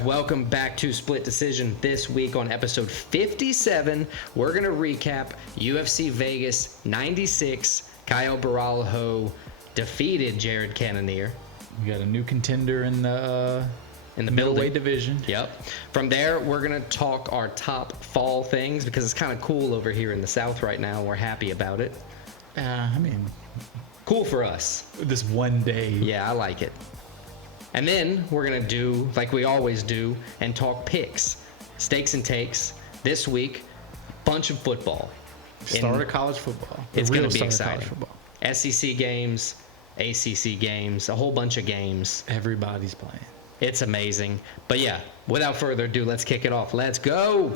guys, welcome back to Split Decision. This week on episode 57, we're going to recap UFC Vegas 96. Caio Borralho defeated Jared Cannonier. We got a new contender in the middleweight division. Yep. From there, we're going to talk our top fall things because it's kind of cool over here in the South right now. We're happy about it. Cool for us. This one day. Yeah, I like it. And then we're going to do, like we always do, and talk picks, stakes and takes. This week, bunch of football. Start of college football. It's going to be exciting. SEC games, ACC games, a whole bunch of games. Everybody's playing. It's amazing. But yeah, without further ado, let's kick it off. Let's go.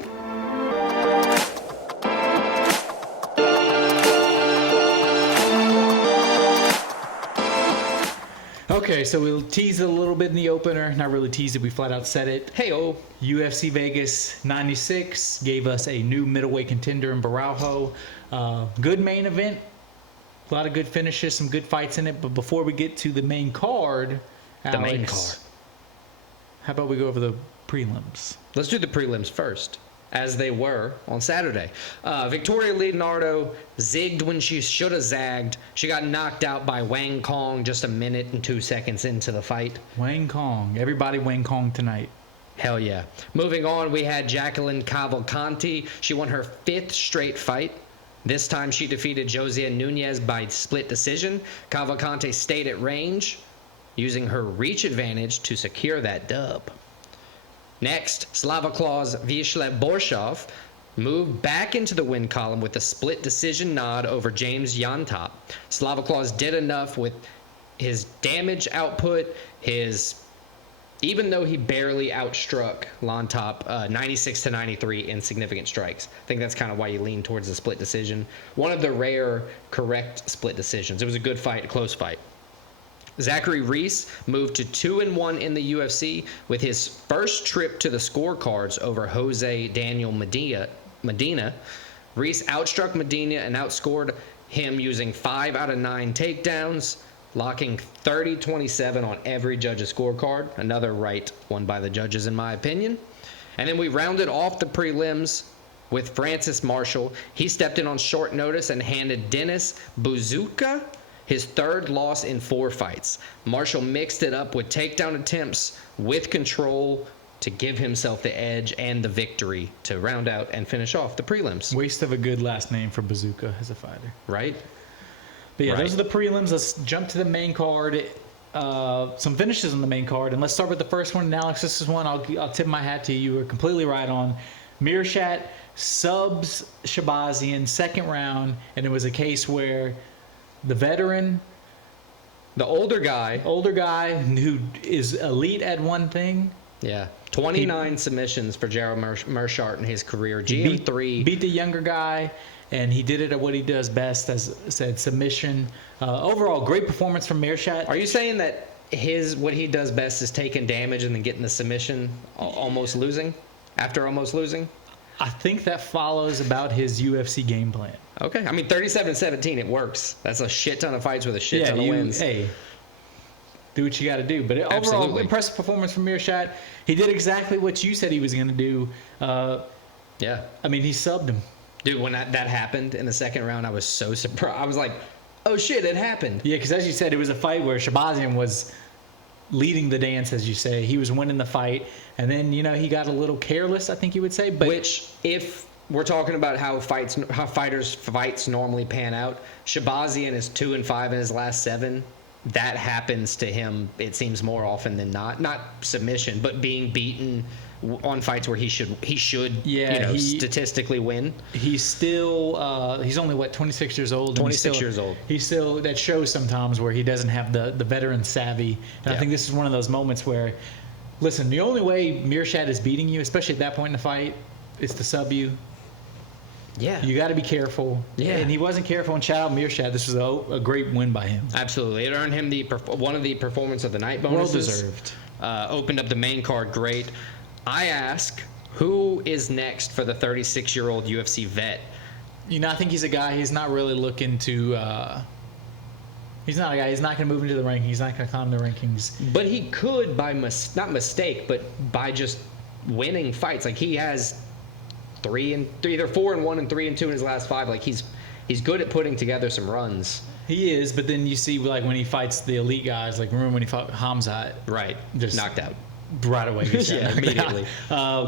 Okay, so we'll tease it a little bit in the opener. Not really tease it, we flat out said it. Hey-o. UFC Vegas 96 gave us a new middleweight contender in Borralho. Good main event. A lot of good finishes, some good fights in it. But before we get to the main card, Alex, how about we go over the prelims? Let's do the prelims first, as they were on Saturday. Victoria Leonardo zigged when she should have zagged. She got knocked out by Wang Kong just a minute and 2 seconds into the fight. Wang Kong. Everybody Wang Kong tonight. Hell yeah. Moving on, we had Jacqueline Cavalcanti. She won her 5th straight fight. This time she defeated Josiane Nunez by split decision. Cavalcanti stayed at range, using her reach advantage to secure that dub. Next, Slavaklaus Vyshlev-Borshov moved back into the win column with a split decision nod over James Yantop. Slavaklaus did enough with his damage output, even though he barely outstruck Lantop 96-93 in significant strikes. I think that's kind of why you lean towards the split decision. One of the rare correct split decisions. It was a good fight, a close fight. Zachary Reese moved to 2-1 in the UFC with his first trip to the scorecards over Jose Daniel Medina. Reese outstruck Medina and outscored him using 5 out of 9 takedowns, locking 30-27 on every judge's scorecard. Another right one by the judges, in my opinion. And then we rounded off the prelims with Francis Marshall. He stepped in on short notice and handed Denis Buzukja his 3rd loss in 4 fights. Marshall mixed it up with takedown attempts with control to give himself the edge and the victory to round out and finish off the prelims. Waste of a good last name for Buzukja as a fighter. Right? But yeah, those are the prelims. Let's jump to the main card. Some finishes on the main card. And let's start with the first one. And Alex, this is one I'll tip my hat to you. You were completely right on. Meerschaert subs Shahbazyan 2nd round. And it was a case where the veteran, the older guy who is elite at one thing. Yeah, 29 submissions for Gerald Meerschaert in his career. GM3 beat the younger guy, and he did it at what he does best, as said, submission. Overall, great performance from Meerschaert. Are you saying that what he does best is taking damage and then getting the submission, almost losing? I think that follows about his UFC game plan. Okay. I mean, 37-17, it works. That's a shit ton of fights with a shit ton of wins. Hey, do what you got to do. But overall, impressive performance from Meerschaert. He did exactly what you said he was going to do. Yeah. I mean, he subbed him. Dude, when that happened in the 2nd round, I was so surprised. I was like, oh, shit, it happened. Yeah, because as you said, it was a fight where Shahbazyan was leading the dance, as you say. He was winning the fight. And then, he got a little careless, I think you would say. But which, if we're talking about how fighters' fights normally pan out, Shahbazyan is 2-5 in his last 7. That happens to him, it seems, more often than not. Not submission, but being beaten on fights where he should statistically win. He's still he's only 26 years old. 26 years old. He's still, that shows sometimes where he doesn't have the veteran savvy. And I think this is one of those moments where, listen, the only way Meerschaert is beating you, especially at that point in the fight, is to sub you. Yeah. You got to be careful. Yeah. And he wasn't careful in Chad Meerschaert. This was a great win by him. Absolutely. It earned him one of the Performance of the Night bonuses. Well deserved. Opened up the main card great. I ask, who is next for the 36-year-old UFC vet? I think he's a guy, he's not really looking to He's not a guy. He's not going to move into the rankings. He's not going to climb the rankings. But he could by not mistake, but by just winning fights. Like he has either 4-1 and 3-2 in his last 5. Like he's good at putting together some runs. He is, but then you see like when he fights the elite guys, like remember when he fought Hamzat? Right, Just knocked out. Right away. Yeah, immediately.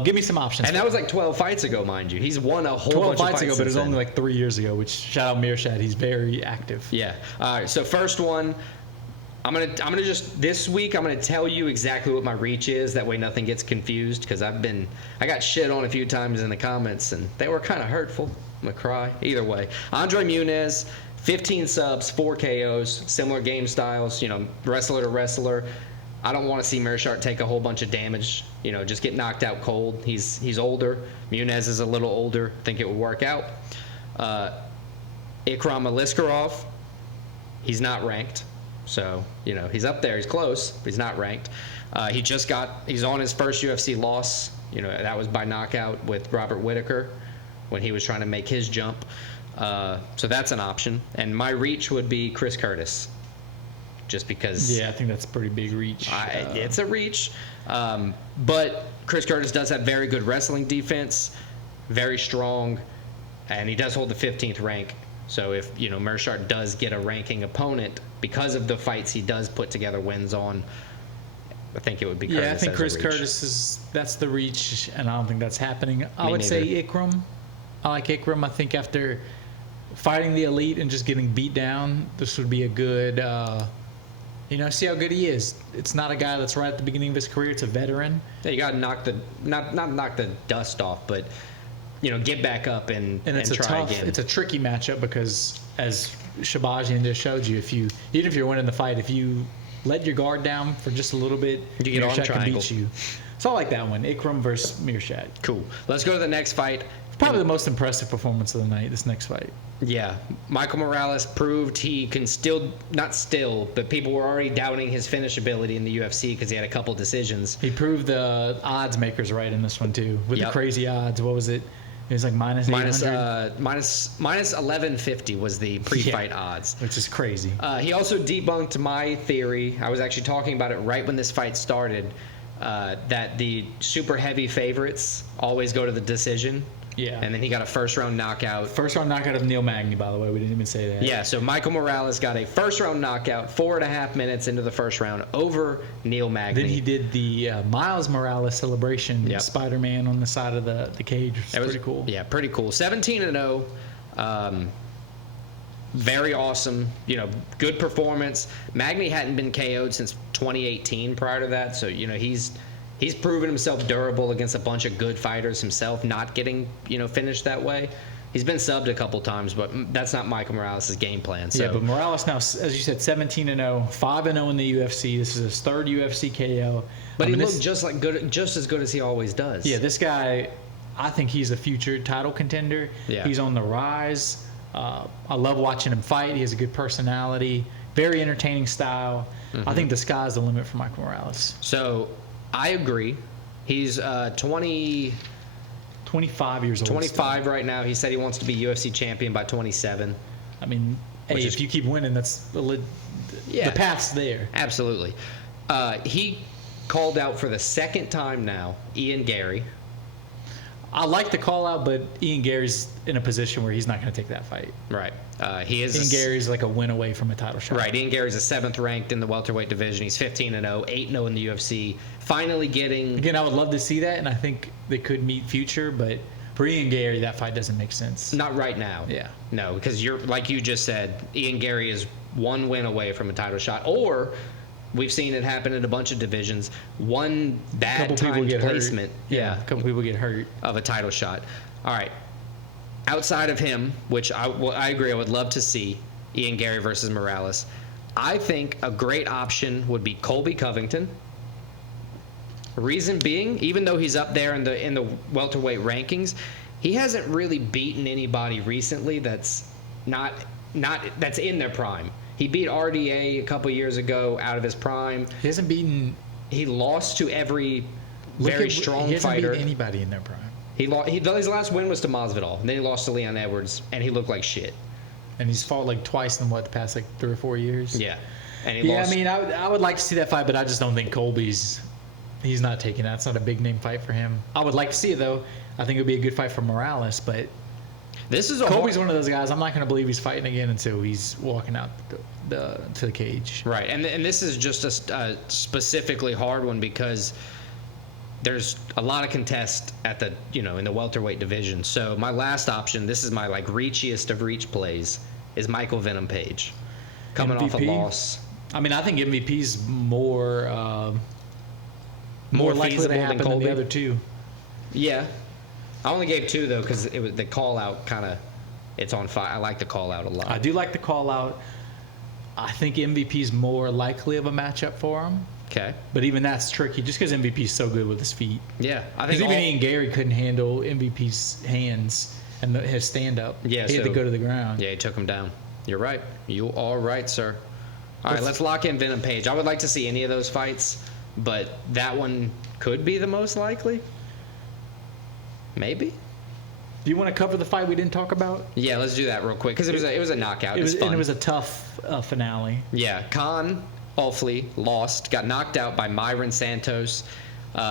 Give me some options. And that was like 12 fights ago, mind you. He's won a whole 12 bunch of fights ago, but it was since only then. like 3 years ago. Which shout out Meerschaert, he's very active. Yeah. All right. So first one, I'm gonna just this week I'm gonna tell you exactly what my reach is. That way nothing gets confused because I got shit on a few times in the comments and they were kind of hurtful. I'm gonna cry. Either way, Andre Muniz, 15 subs, 4 KOs, similar game styles. Wrestler to wrestler. I don't want to see Meerschaert take a whole bunch of damage. Just get knocked out cold. He's older. Muniz is a little older. I think it would work out. Ikram Aliskerov, he's not ranked. So, he's up there. He's close, but he's not ranked. He's on his first UFC loss. That was by knockout with Robert Whittaker when he was trying to make his jump. So that's an option. And my reach would be Chris Curtis. Just because... Yeah, I think that's a pretty big reach. It's a reach. But Chris Curtis does have very good wrestling defense, very strong, and he does hold the 15th rank. So if, Meerschaert does get a ranking opponent, because of the fights he does put together wins on, I think it would be Curtis. Yeah, I think as Chris a reach. Curtis that's the reach, and I don't think that's happening. I Me would say neither. Ikram. I like Ikram. I think after fighting the elite and just getting beat down, this would be a good... see how good he is. It's not a guy that's right at the beginning of his career. It's a veteran. Yeah, you got to knock not knock the dust off, but get back up and it's try again. It's a tricky matchup because, as Shabazian just showed you, even if you're winning the fight, if you let your guard down for just a little bit, You get arm Meerschaert can triangle. beat you. So I like that one. Ikram versus Meerschaert. Cool. Let's go to the next fight. Probably the most impressive performance of the night. This next fight. Yeah, Michael Morales proved he can but people were already doubting his finish ability in the UFC because he had a couple decisions. He proved the odds makers right in this one too, with the Yep. crazy odds. What was it? It was like minus 800, minus 1150 was the pre-fight Yeah. odds. which is crazy. He also debunked my theory. I was actually talking about it right when this fight started, that the super heavy favorites always go to the decision. Yeah. And then he got a first-round knockout. First round knockout of Neil Magny, by the way. We didn't even say that. Yeah, so Michael Morales got a first-round knockout 4.5 minutes into the first round over Neil Magny. Then he did the Miles Morales celebration, Yep. Spider-Man on the side of the cage. It was pretty cool. Yeah, pretty cool. 17-0. Very awesome. Good performance. Magny hadn't been KO'd since 2018 prior to that, so he's proven himself durable against a bunch of good fighters himself, not getting finished that way. He's been subbed a couple times, but that's not Michael Morales' game plan. So. Yeah, but Morales now, as you said, 17-0, 5-0 in the UFC. This is his third UFC KO. But he looked just as good as he always does. Yeah, this guy, I think he's a future title contender. Yeah. He's on the rise. I love watching him fight. He has a good personality, very entertaining style. Mm-hmm. I think the sky's the limit for Michael Morales. So I agree. He's 25 years old. 25 right now. He said he wants to be UFC champion by 27. I mean, Which is- if you keep winning, that's the path's there. Absolutely. He called out for the second time now Ian Gary. I like the call out, but Ian Gary's in a position where he's not going to take that fight. Right. He is. Ian Gary's like a win away from a title shot. Right. Ian Gary's a 7th ranked in the welterweight division. He's 15-0, 8-0 in the UFC. Finally getting. Again, I would love to see that, and I think they could meet future, but for Ian Gary, that fight doesn't make sense. Not right now. Yeah. No, because like you just said, Ian Gary is one win away from a title shot, or we've seen it happen in a bunch of divisions. One bad timed placement. Yeah, a couple people get hurt. Of a title shot. All right. Outside of him, which I agree, I would love to see Ian Gary versus Morales. I think a great option would be Colby Covington. Reason being, even though he's up there in the welterweight rankings, he hasn't really beaten anybody recently that's not that's in their prime. He beat RDA a couple years ago out of his prime. He hasn't beaten. He lost to every very strong he hasn't fighter. beaten anybody in their prime. His last win was to Masvidal, and then he lost to Leon Edwards, and he looked like shit. and he's fought like twice in the past like 3 or 4 years. Yeah. And he Yeah, lost. I mean, I would like to see that fight, but I just don't think he's not taking that. It's not a big name fight for him. I would like to see it though. I think it would be a good fight for Morales, but This is a Colby's one of those guys. I'm not going to believe he's fighting again until he's walking out to the cage. Right, and this is just a specifically hard one because there's a lot of contest at the in the welterweight division. So my last option, this is my like reachiest of reach plays, is Michael Venom Page, coming off a MVP? loss. I mean, I think MVP's more More likely feasible to than happen than Colby? the other two. Yeah, I only gave 2 though because it was the call out kind of it's on fire. I like the call out a lot. I do like the call out. I think MVP's more likely of a matchup for him, Okay. but even that's tricky just because MVP's so good with his feet. Yeah, I Because think even Ian Gary couldn't handle MVP's hands and his stand up. Yeah, he had to so- go to the ground. Yeah, he took him down. You're right. You are right, sir. All right, let's lock in Venom Page. I would like to see any of those fights, but that one could be the most likely. Maybe. Do you want to cover the fight we didn't talk about? Yeah, let's do that real quick because it was a knockout. It was, fun. and it was a tough finale. Yeah, Khan Alfley lost, got knocked out by Myron Santos.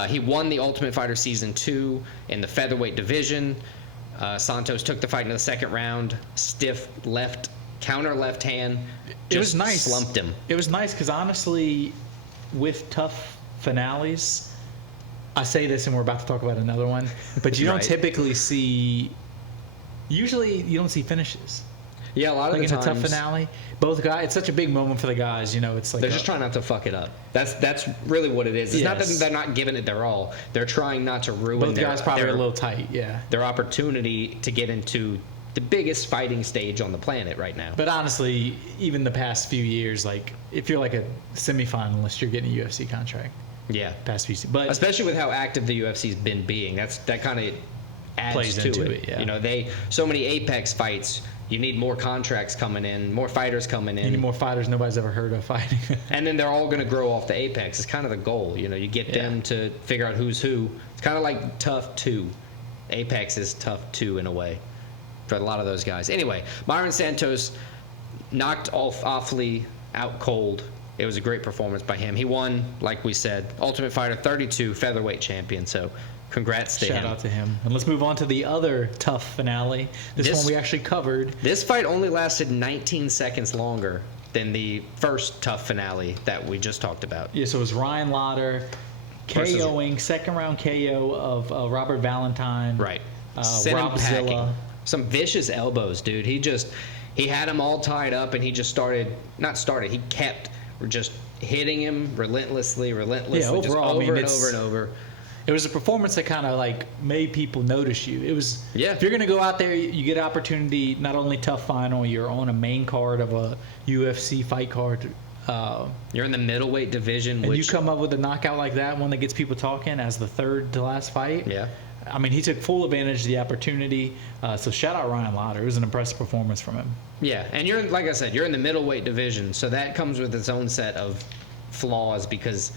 He won the Ultimate Fighter Season 2 in the featherweight division. Santos took the fight in the second round. Stiff counter left hand. It was just nice. Slumped him. It was nice because honestly, with tough finales, I say this and we're about to talk about another one, but you don't Right. typically see. Usually, you don't see finishes. Yeah, a lot Like of in the a tough times finale, both guys. It's such a big moment for the guys. It's like they're just trying not to fuck it up. That's really what it is. It's not that Yes. they're not giving it their all. They're trying not to ruin both guys probably their, a little tight. Yeah. their opportunity to get into the biggest fighting stage on the planet right now. But honestly, even the past few years, like if you're like a semifinalist, you're getting a UFC contract. Yeah. Past few, but Especially with how active the UFC's been being. That kind of adds Plays to into it. it, yeah. They so many Apex fights, you need more contracts coming in, more fighters coming in. any more fighters nobody's ever heard of fighting. And then they're all going to grow off the Apex. It's kind of the goal. You get them to figure out who's who. It's kind of like Tough 2. Apex is Tough 2 in a way for a lot of those guys. Anyway, Myron Santos knocked Alfley out cold. It was a great performance by him. He won, like we said, Ultimate Fighter 32 featherweight champion. So congrats to Shout him. out to him. And let's move on to the other tough finale. This one we actually covered. This fight only lasted 19 seconds longer than the first tough finale that we just talked about. Yeah, so it was Ryan Lauder Versus- KOing second round KO of Robert Valentine. Right. Rob Sent him packing. Zilla. Some vicious elbows, dude. He had him all tied up, and he just he kept just hitting him relentlessly, Yeah, just overall, over I mean, and over and over. It was a performance that kind of like made people notice you. It was Yeah. If you're gonna go out there, you get an opportunity. Not only tough final, you're on a main card of a UFC fight card. You're in the middleweight division, And which you come up with a knockout like that, one that gets people talking as the third to last fight. yeah. I mean, he took full advantage of the opportunity. So shout out Ryan Lauder. It was an impressive performance from him. Yeah, and like I said, you're in the middleweight division, so that comes with its own set of flaws because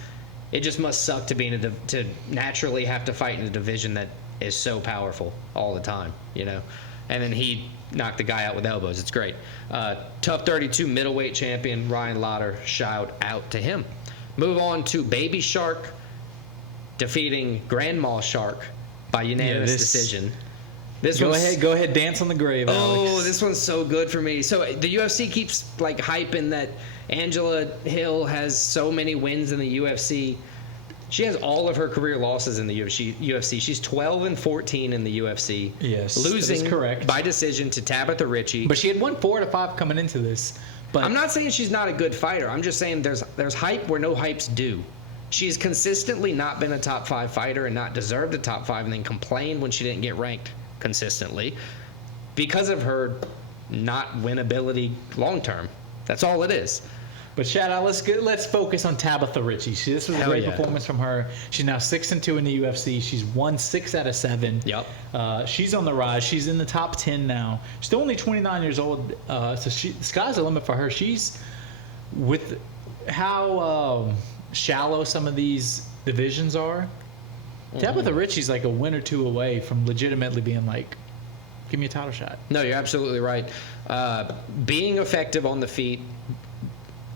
it just must suck to be to naturally have to fight in a division that is so powerful all the time, And then he knocked the guy out with elbows. It's great. Tough 32 middleweight champion Ryan Lauder. Shout out to him. Move on to Baby Shark defeating Grandma Shark by unanimous decision. Go ahead, dance on the grave, Alex. Oh, this one's so good for me. So the UFC keeps like hyping that Angela Hill has so many wins in the UFC. She has all of her career losses in the UFC. She's 12-14 in the UFC. Yes, that is losing correct. by decision to Tabitha Ricci. But she had won 4 out of 5 coming into this. But I'm not saying she's not a good fighter. I'm just saying there's hype where no hype's due. She's consistently not been a top 5 fighter and not deserved a top 5 and then complained when she didn't get ranked consistently because of her not winnability long term. That's all it is. But shout out, let's focus on Tabitha Ricci. This was a Hell great yeah. performance from her. She's now 6-2 in the UFC. She's won 6 out of 7. Yep. She's on the rise. She's in the top 10 now. She's still only 29 years old. So the sky's the limit for her. She's with how shallow some of these divisions are. Tabitha Ricci's like a win or two away from legitimately being like give me a title shot. No, you're absolutely right. Being effective on the feet,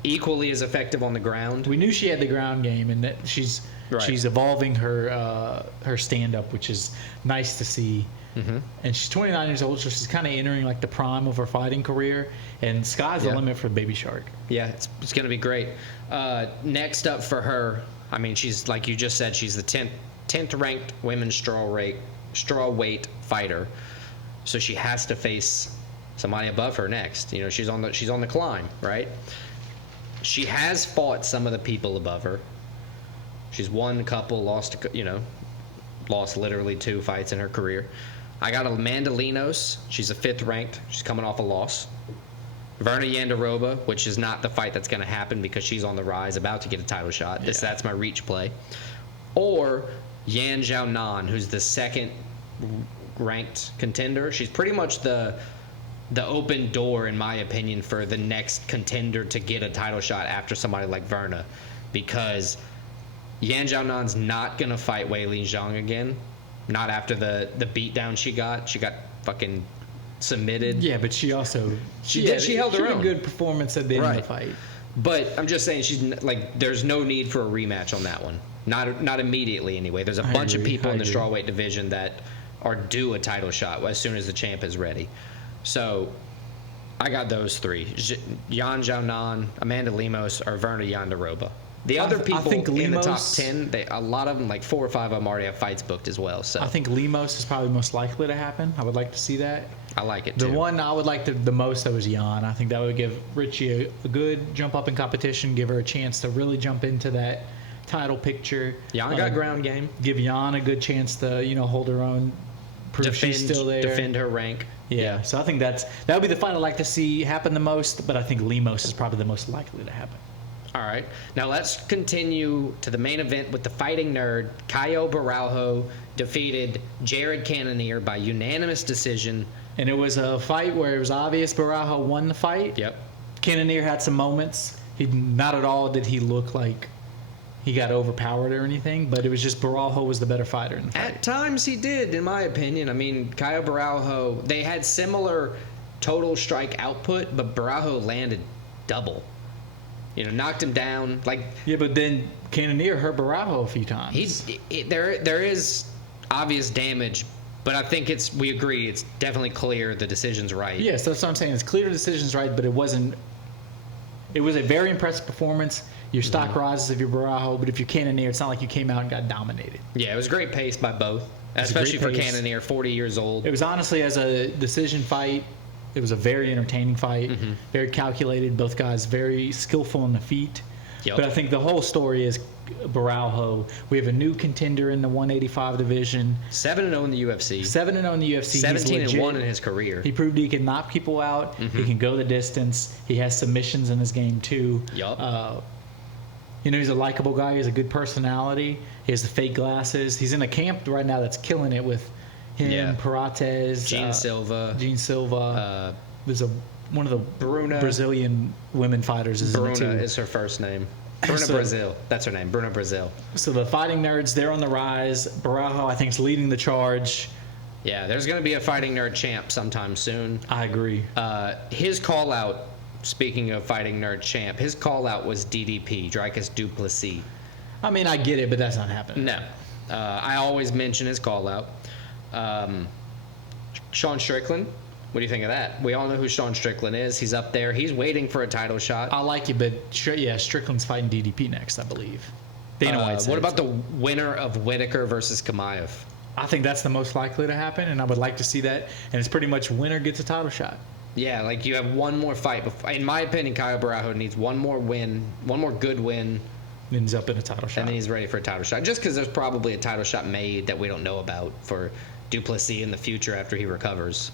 equally as effective on the ground. We knew she had the ground game, and that she's evolving her stand up, which is nice to see. Mm-hmm. And she's 29 years old, so she's kind of entering like the prime of her fighting career. And sky's the limit for Baby Shark. Yeah, it's going to be great. Next up for her, I mean, she's like you just said, she's the 10th ranked women's strawweight fighter, so she has to face somebody above her next. You know, she's on the climb, right? She has fought some of the people above her. She's won a couple, lost literally 2 fights in her career. I got Amanda Linos. She's a 5th ranked. She's coming off a loss. Verna Yanderova, which is not the fight that's going to happen because she's on the rise, about to get a title shot. That's my reach play. Or Yan Xiaonan, who's the 2nd ranked contender. She's pretty much the open door, in my opinion, for the next contender to get a title shot after somebody like Verna, because Yan Xiaonan's not going to fight Weili Zhang again. Not after the beatdown she got. She got fucking submitted. Yeah, but she also she held her own. A good performance at the end of the fight. But I'm just saying, she's like, there's no need for a rematch on that one. Not immediately anyway. There's a bunch of people in the strawweight division that are due a title shot as soon as the champ is ready. So I got those 3: Yan Xiaonan, Amanda Lemos, or Verna Yanderova. The other people in the top 10, a lot of them, like 4 or 5 of them, already have fights booked as well. So I think Lemos is probably most likely to happen. I would like to see that. I like it too. The one I would like the most, that was Yan. I think that would give Richie a good jump up in competition, give her a chance to really jump into that title picture. Yan got ground game. Give Yan a good chance to hold her own, prove she's still there, defend her rank. Yeah. So I think that would be the fight I'd like to see happen the most. But I think Lemos is probably the most likely to happen. All right. Now let's continue to the main event with the fighting nerd. Caio Borralho defeated Jared Cannonier by unanimous decision. And it was a fight where it was obvious Borralho won the fight. Yep. Cannonier had some moments. Not at all did he look like he got overpowered or anything, but it was just Borralho was the better fighter in the fight. At times he did, in my opinion. I mean, Caio Borralho, they had similar total strike output, but Borralho landed double. Knocked him down. Yeah, but then Cannonier hurt Borralho a few times. There is obvious damage, but I think we agree it's definitely clear the decision's right. Yes, that's what I'm saying. It's clear the decision's right, but it was a very impressive performance. Your stock rises if you're Borralho, but if you're Cannonier, it's not like you came out and got dominated. Yeah, it was great pace by both, especially for Cannonier, 40 years old. It was honestly, as a decision fight, it was a very entertaining fight, very calculated. Both guys very skillful on the feet. Yep. But I think the whole story is Borralho. We have a new contender in the 185 division. 7-0 in the UFC. 7-0 in the UFC. 17-1 in his career. He proved he can knock people out. He can go the distance. He has submissions in his game too. Yep. He's a likable guy. He has a good personality. He has the fake glasses. He's in a camp right now that's killing it with him, Pirates, Gene Silva. There's one of the Bruna, Brazilian women fighters. Bruna is her first name. Bruna Brazil. That's her name. Bruna Brazil. So the fighting nerds, they're on the rise. Borralho, I think, is leading the charge. Yeah, there's going to be a fighting nerd champ sometime soon. I agree. His call out, speaking of fighting nerd champ, his call out was DDP, Dricus du Plessis. I mean, I get it, but that's not happening. No. I always mention his call out. Sean Strickland, what do you think of that? We all know who Sean Strickland is. He's up there. He's waiting for a title shot. I like it, but Strickland's fighting DDP next, I believe. Dana White said what about the winner of Whitaker versus Chimaev? I think that's the most likely to happen, and I would like to see that. And it's pretty much winner gets a title shot. Yeah, you have one more fight. In my opinion, Caio Borralho needs one more win, one more good win. Ends up in a title shot. And then he's ready for a title shot. Just because there's probably a title shot made that we don't know about for du Plessis in the future after he recovers.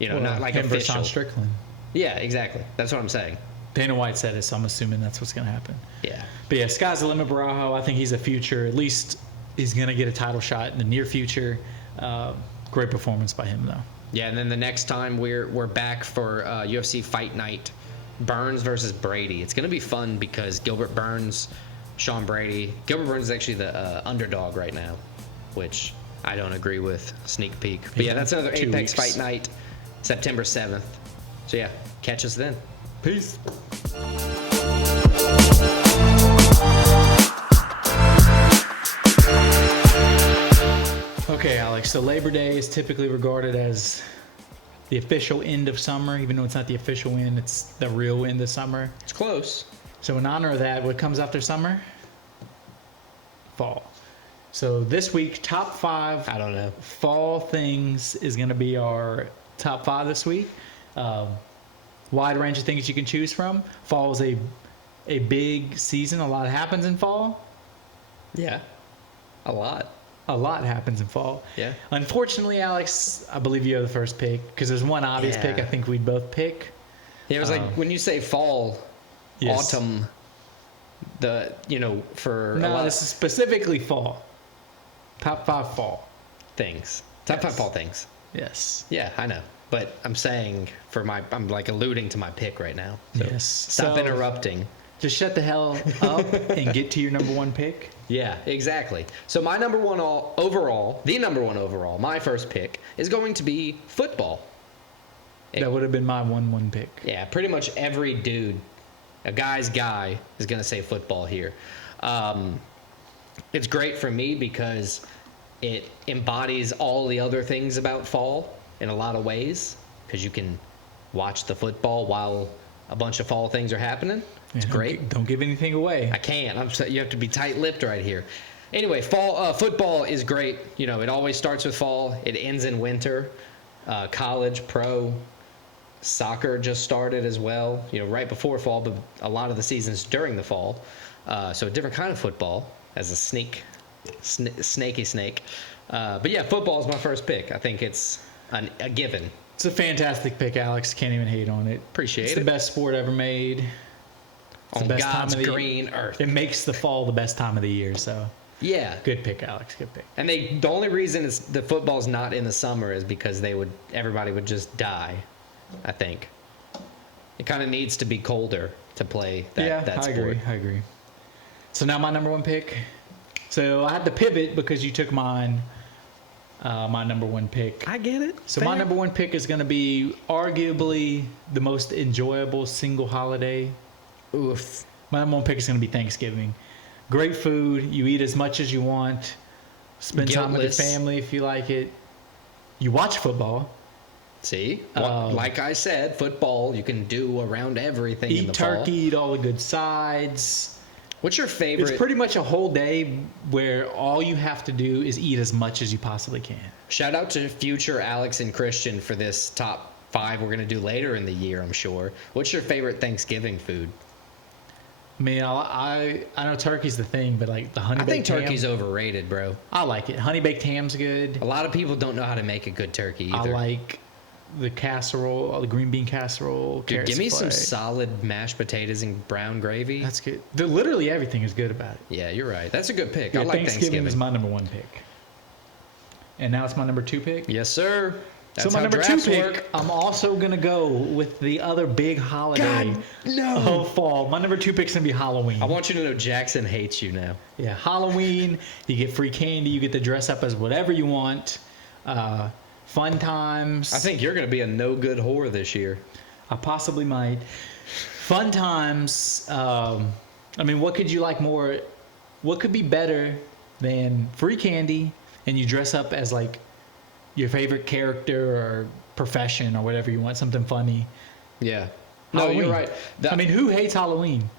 Not like official. Sean Strickland. Yeah, exactly. That's what I'm saying. Dana White said it, so I'm assuming that's what's going to happen. Yeah. But yeah, sky's the limit, Borralho. I think he's a future. At least he's going to get a title shot in the near future. Great performance by him, though. Yeah, and then the next time we're back for UFC Fight Night, Burns versus Brady. It's going to be fun because Gilbert Burns, Sean Brady. Gilbert Burns is actually the underdog right now, which I don't agree with. Sneak peek. But yeah, that's another Apex Fight Night. September 7th. So yeah, catch us then. Peace. Okay, Alex. So Labor Day is typically regarded as the official end of summer, even though it's not the official end, it's the real end of summer. It's close. So in honor of that, what comes after summer? Fall. So this week, top 5 I don't know. fall things is going to be our top 5 this week. Wide range of things you can choose from. Fall is a big season. A lot happens in fall. Yeah, a lot. A lot happens in fall. Yeah. Unfortunately, Alex, I believe you have the first pick because there's one obvious Yeah. pick I think we'd both pick. Yeah, it was like when you say fall, Yes. autumn, for a No, lot this is specifically fall. Top 5 fall. things. Top 5 Yes. and things. Yes. Yeah, I know. But I'm saying I'm like alluding to my pick right now. So Yes. Stop So- interrupting. Just shut the hell up and get to your number 1 pick. Yeah, exactly. So my number one overall, my first pick is going to be football. That would have been my 1-1 pick. Yeah, pretty much every dude, a guy's guy, is going to say football here. It's great for me because it embodies all the other things about fall in a lot of ways because you can watch the football while a bunch of fall things are happening. It's Yeah, great. Don't give anything away. I can't. You have to be tight-lipped right here. Anyway, football is great. You know, it always starts with fall. It ends in winter. College, pro, soccer just started as well. You know, right before fall, but a lot of the seasons during the fall. So a different kind of football as a snaky snake. But yeah, football is my first pick. I think it's a given. It's a fantastic pick, Alex. Can't even hate on it. Appreciate It's it. the best sport ever made. It's On the best God's time of the green earth. It makes the fall the best time of the year. So Yeah. good pick, Alex. Good pick. And the only reason the football's not in the summer is because everybody would just die. I think it kind of needs to be colder to play that I sport. agree. So now my number 1 pick. So I had to pivot because you took mine. My number 1 pick. I get it. So my number 1 pick is going to be arguably the most enjoyable single holiday. Oof. My number 1 pick is going to be Thanksgiving. Great food. You eat as much as you want. Spend time with your Guiltless. family if you like it. You watch football. See, Um, like I said, football you can do around everything in Eat the turkey. fall. Eat all the good sides. What's your favorite? It's pretty much a whole day where all you have to do is eat as much as you possibly can. Shout out to future Alex and Christian for this top 5 we're gonna do later in the year. I'm sure. What's your favorite Thanksgiving food? I mean, I know turkey's the thing, but like the honey I think baked ham, turkey's overrated, bro. I like it. Honey baked ham's good. A lot of people don't know how to make a good turkey I either. like the casserole, the green bean casserole. Dude, carrot give me some souffle. solid mashed potatoes and brown gravy. That's good. Literally everything is good about it. Yeah, you're right. That's a good pick. I Yeah, like Thanksgiving Thanksgiving. is my number 1 pick. And now it's my number 2 pick. Yes, sir. That's So my how number 2 drafts pick, work. I'm also gonna go with the other big holiday no. of fall. My number 2 pick's gonna be Halloween. I want you to know Jackson hates you now. Yeah, Halloween. You get free candy. You get to dress up as whatever you want. Fun times. I think you're going to be a no good whore this year. I possibly might. Fun times. I mean, what could you like more? What could be better than free candy and you dress up as like your favorite character or profession or whatever you want, something funny? Yeah. No, Halloween. you're right. I mean, who hates Halloween?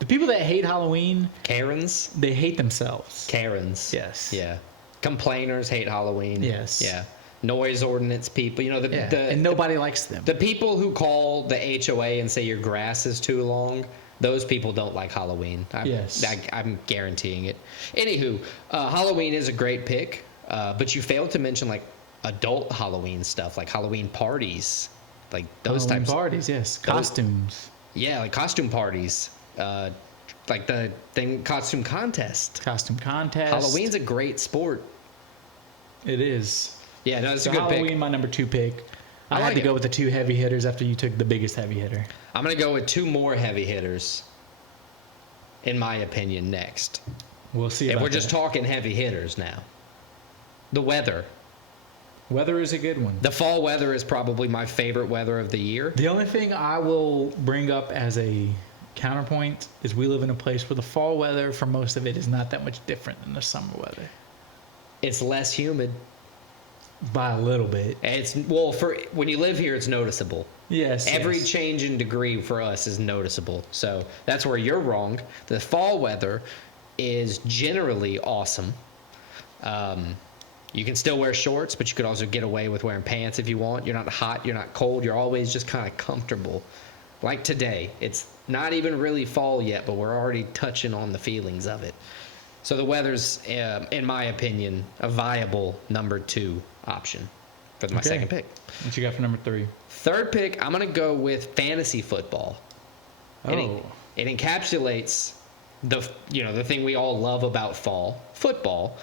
The people that hate Halloween, Karens. they hate themselves. Karens. Yes. Yeah. Complainers hate Halloween. Yes. Yeah. Noise ordinance people. You know, Yeah. And nobody likes them. the people who call the HOA and say your grass is too long, those people don't like Halloween. Yes. I'm guaranteeing it. Anywho, Halloween is a great pick, but you failed to mention like adult Halloween stuff, like Halloween parties, like those Halloween types. parties, yes. Costumes. Yeah, like costume parties, like the thing costume contest. Costume contest. Halloween's a great sport. It is. Yeah, no, it's So a good Halloween, pick. my number 2 pick. I I had like to it. go with the 2 heavy hitters after you took the biggest heavy hitter. I'm gonna go with 2 more heavy hitters, in my opinion. Next, We'll see. if about we're just that. talking heavy hitters now, the weather. Weather is a good one. The fall weather is probably my favorite weather of the year. The only thing I will bring up as a counterpoint is we live in a place where the fall weather, for most of it, is not that much different than the summer weather. It's less humid. By a little bit. It's well, for when you live here, it's noticeable. Yes. Every yes. change in degree for us is noticeable. So that's where you're wrong. The fall weather is generally awesome. You can still wear shorts, but you could also get away with wearing pants if you want. You're not hot, you're not cold, you're always just kind of comfortable. Like today, it's not even really fall yet, but we're already touching on the feelings of it. So the weather's, in my opinion, a viable number 2 option for my second pick. What you got for number 3? Third pick, I'm going to go with fantasy football. Oh. It encapsulates the thing we all love about fall, football,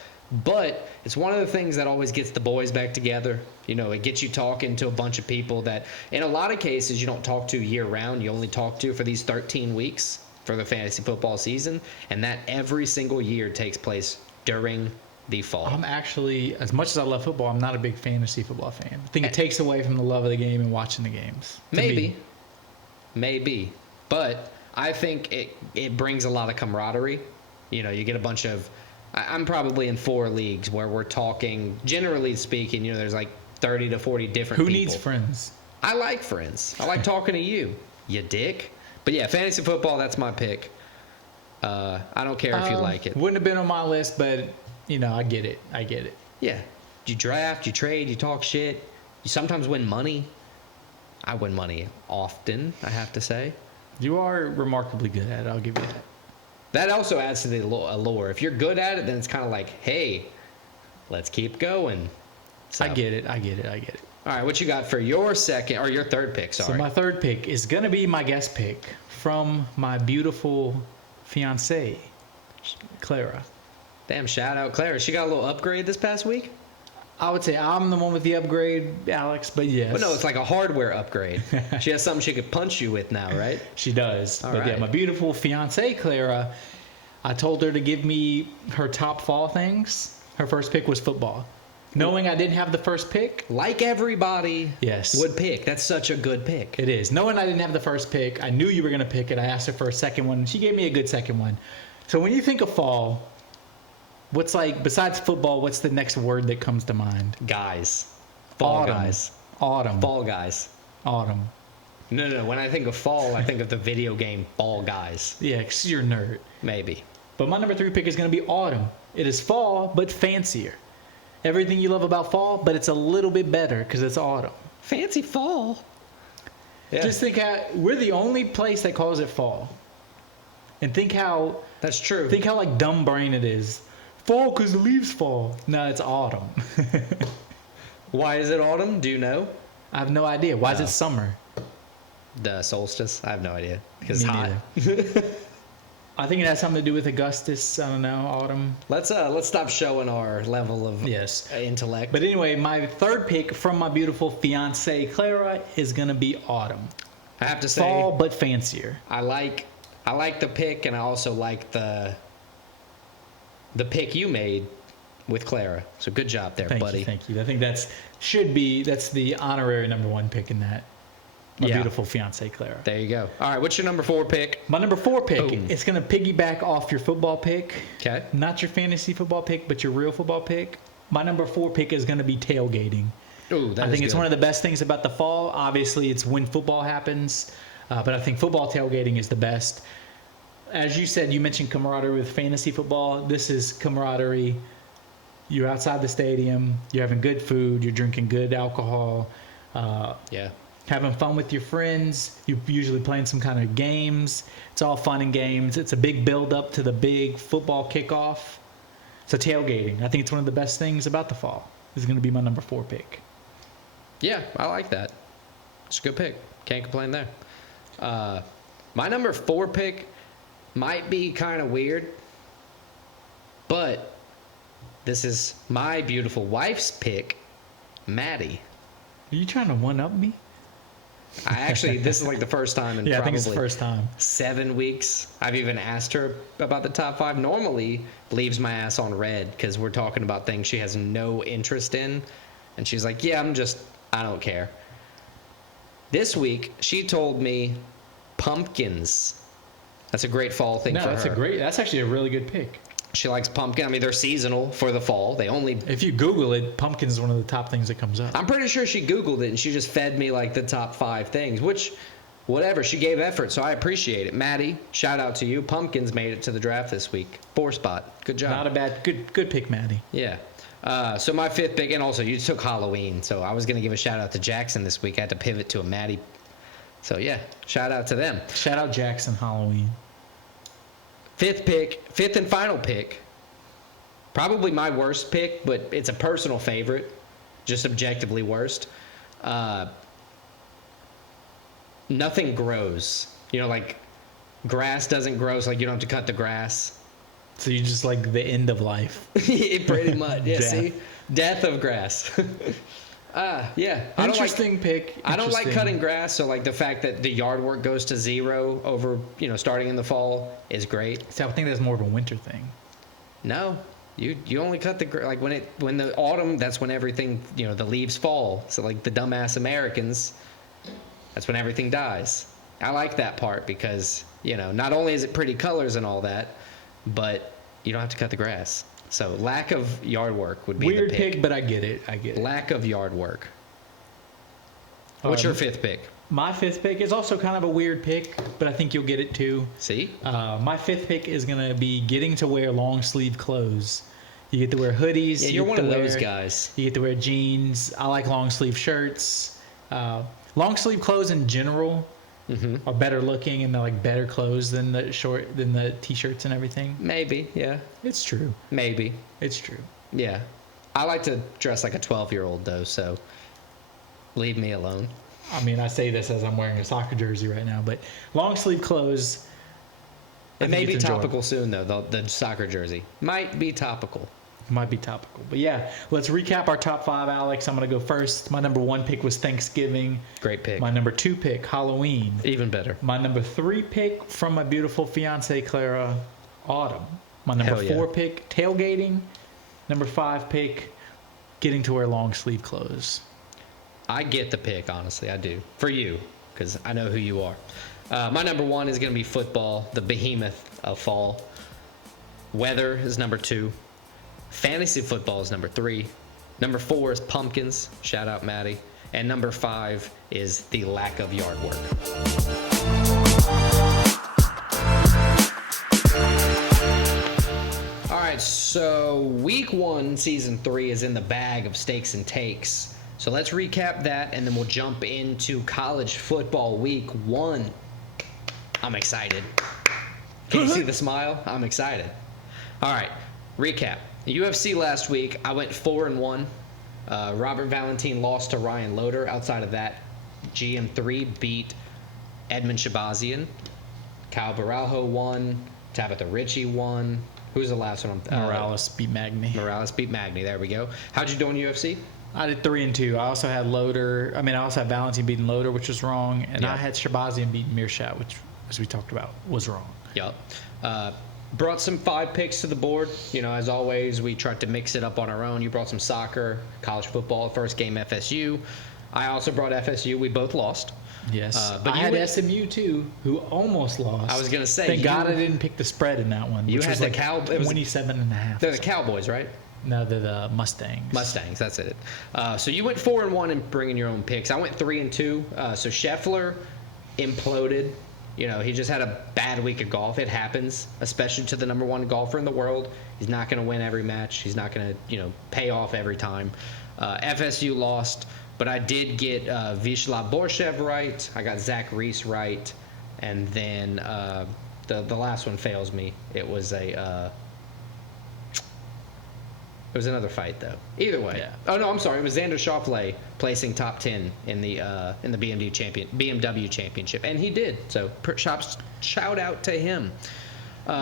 but it's one of the things that always gets the boys back together. It gets you talking to a bunch of people that in a lot of cases you don't talk to year round. You only talk to for these 13 weeks for the fantasy football season, and that every single year takes place during the fall. I'm actually, as much as I love football, I'm not a big fantasy football fan. I think it takes away from the love of the game and watching the games. Maybe. But I think it brings a lot of camaraderie. You get a bunch of... I'm probably in 4 leagues where we're talking, generally speaking, there's like 30 to 40 different people. Who needs friends? I like friends. I like talking to you dick. But yeah, fantasy football, that's my pick. I don't care if you like it. Wouldn't have been on my list, but, I get it. Yeah. You draft, you trade, you talk shit. You sometimes win money. I win money often, I have to say. You are remarkably good at it. I'll give you that. That also adds to the allure. If you're good at it, then it's kind of like, hey, let's keep going. So, I get it. All right, what you got for your third pick? Sorry. So my third pick is going to be my guest pick from my beautiful fiancée, Clara. Damn, shout out Clara. She got a little upgrade this past week? I would say I'm the one with the upgrade, Alex, but yes. But no, it's like a hardware upgrade. She has something she could punch you with now, right? She does. All but right. yeah, my beautiful fiancée, Clara, I told her to give me her top fall things. Her first pick was football. Knowing I didn't have the first pick. Like everybody Yes. would pick. That's such a good pick. It is. Knowing I didn't have the first pick, I knew you were going to pick it. I asked her for a second one. She gave me a good second one. So when you think of fall, what's besides football, what's the next word that comes to mind? Guys. Fall Autumn. guys. Autumn. Fall guys. Autumn. No. When I think of fall, I think of the video game Fall Guys. Yeah, because you're a nerd. Maybe. But my number 3 pick is going to be autumn. It is fall, but fancier. Everything you love about fall, but it's a little bit better because it's autumn. Fancy fall. Yeah. Just think how we're the only place that calls it fall. And think how That's true. dumb brain it is. Fall because the leaves fall. No, it's autumn. Why is it autumn? Do you know? I have no idea. Why is No. it summer? The solstice? I have no idea. Because it's Me hot. neither. I think it has something to do with Augustus. I don't know, autumn. Let's stop showing our level of Yes. intellect. But anyway, my third pick from my beautiful fiancée, Clara, is going to be autumn. I have to say, Fall, but fancier. I like the pick, and I also like the pick you made with Clara. So good job there, buddy. Thank you. I think that's the honorary number 1 pick in that. My Yeah. beautiful fiancée, Clara. There you go. All right, what's your number 4 pick? My number 4 pick, Boom. it's going to piggyback off your football pick. Okay. Not your fantasy football pick, but your real football pick. My number 4 pick is going to be tailgating. Ooh, I think it's one of the best things about the fall. Obviously, it's when football happens, but I think football tailgating is the best. As you said, you mentioned camaraderie with fantasy football. This is camaraderie. You're outside the stadium. You're having good food. You're drinking good alcohol. Yeah. Having fun with your friends. You're usually playing some kind of games. It's all fun and games. It's a big build up to the big football kickoff. So tailgating, I think it's one of the best things about the fall. This is going to be my number 4 pick. Yeah, I like that. It's a good pick. Can't complain there. My number 4 pick might be kind of weird, but this is my beautiful wife's pick, Maddie. Are you trying to one-up me? This is like the first time in Yeah, I probably think it's the first time. 7 weeks I've even asked her about the top 5. Normally leaves my ass on red because we're talking about things she has no interest in. And she's like, yeah, I don't care. This week, she told me pumpkins. That's a great fall thing for her. That's actually a really good pick. She likes pumpkin. I mean, they're seasonal for the fall. If you Google it, pumpkin is one of the top things that comes up. I'm pretty sure she Googled it and she just fed me like the top 5 things, which, whatever, she gave effort, so I appreciate it. Maddie, shout out to you. Pumpkins made it to the draft this week. 4 spot. Good job. Not a bad, good pick, Maddie. Yeah. So my 5th pick, and also you took Halloween, so I was going to give a shout out to Jackson this week. I had to pivot to a Maddie. So yeah, shout out to them. Shout out Jackson Halloween. 5th and final pick. Probably my worst pick, but it's a personal favorite. Just objectively worst. Nothing grows. You know, like grass doesn't grow, so like you don't have to cut the grass. So you just like the end of life. Pretty much. Yeah, Death. See? Death of grass. Yeah. Interesting pick. I don't like cutting grass, so like the fact that the yard work goes to 0 over, starting in the fall is great. So I think that's more of a winter thing. No. You only cut like when the autumn, that's when everything, the leaves fall. So like the dumbass Americans, that's when everything dies. I like that part because, not only is it pretty colors and all that, but you don't have to cut the grass. So lack of yard work would be weird the pick. pick, but I get it. Lack of yard work. What's your 5th pick? My 5th pick is also kind of a weird pick, but I think you'll get it too. See? My 5th pick is going to be getting to wear long sleeve clothes. You get to wear hoodies. Yeah, you're one of those guys. You get to wear jeans. I like long sleeve shirts. Long sleeve clothes in general are better looking and they're like better clothes than the t-shirts and everything. Maybe, yeah. It's true. Maybe. It's true. Yeah. I like to dress like a 12-year-old though, so leave me alone. I mean, I say this as I'm wearing a soccer jersey right now, but long sleeve clothes. It may be topical soon though, the soccer jersey. Might be topical. Might be topical. But yeah, let's recap our top 5, Alex. I'm going to go first. My number 1 pick was Thanksgiving. Great pick. My number 2 pick, Halloween. Even better. My number 3 pick from my beautiful fiance, Clara, Autumn. My number 4 pick, tailgating. Number 5 pick, getting to wear long sleeve clothes. I get the pick, honestly. I do. For you, because I know who you are. My number 1 is going to be football, the behemoth of fall. Weather is number 2. Fantasy football is number 3. Number 4 is pumpkins. Shout out Maddie. And number 5 is the lack of yard work. All right, so week 1, season 3 is in the bag of stakes and takes. So let's recap that, and then we'll jump into college football week 1. I'm excited. Can you see the smile? I'm excited. All right, recap. UFC last week, I went 4-1. Robert Valentin lost to Ryan Loder. Outside of that, GM3 beat Edmund Shabazian. Kyle Baralho won. Tabitha Ritchie won. Who's the last one? Morales beat Magny. Morales beat Magny. There we go. How'd you do in UFC? I did 3-2. I also had I also had Valentin beating Loder, which was wrong. And I had Shabazian beating Meerschaert, which, as we talked about, was wrong. Yep. Brought some 5 picks to the board. As always, we tried to mix it up on our own. You brought some soccer, college football, first game FSU. I also brought FSU. We both lost. Yes. But I had SMU too, who almost lost. I was going to say. Thank God I didn't pick the spread in that one. You had the 27.5. They're the Cowboys, right? No, they're the Mustangs. Mustangs, that's it. So you went 4-1 in bringing your own picks. I went 3-2. So Scheffler imploded. He just had a bad week of golf. It happens, especially to the number 1 golfer in the world. He's not going to win every match. He's not going to, pay off every time. FSU lost, but I did get Vyacheslav Borshev right. I got Zach Reese right. And then the last one fails me. It was it was another fight though. Either way. Yeah. Oh no, I'm sorry. It was Xander Schauffele placing top 10 in the BMW championship, and he did. So shout out to him.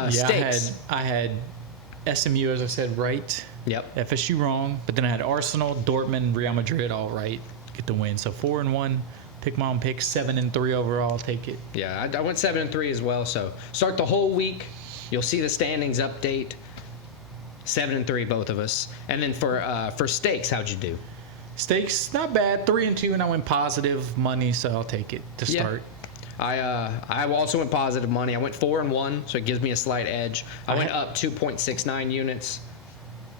Stakes. I had SMU, as I said, right. Yep. FSU wrong, but then I had Arsenal, Dortmund, Real Madrid all right. Get the win. So 4-1. Pick my own pick. 7-3 overall. I'll take it. Yeah, I went 7-3 as well. So start the whole week. You'll see the standings update. 7-3, both of us. And then for stakes, how'd you do? Stakes not bad, 3-2, and I went positive money, so I'll take it to Yeah. start. I also went positive money. I went 4-1, so it gives me a slight edge. I went up 2.69 units.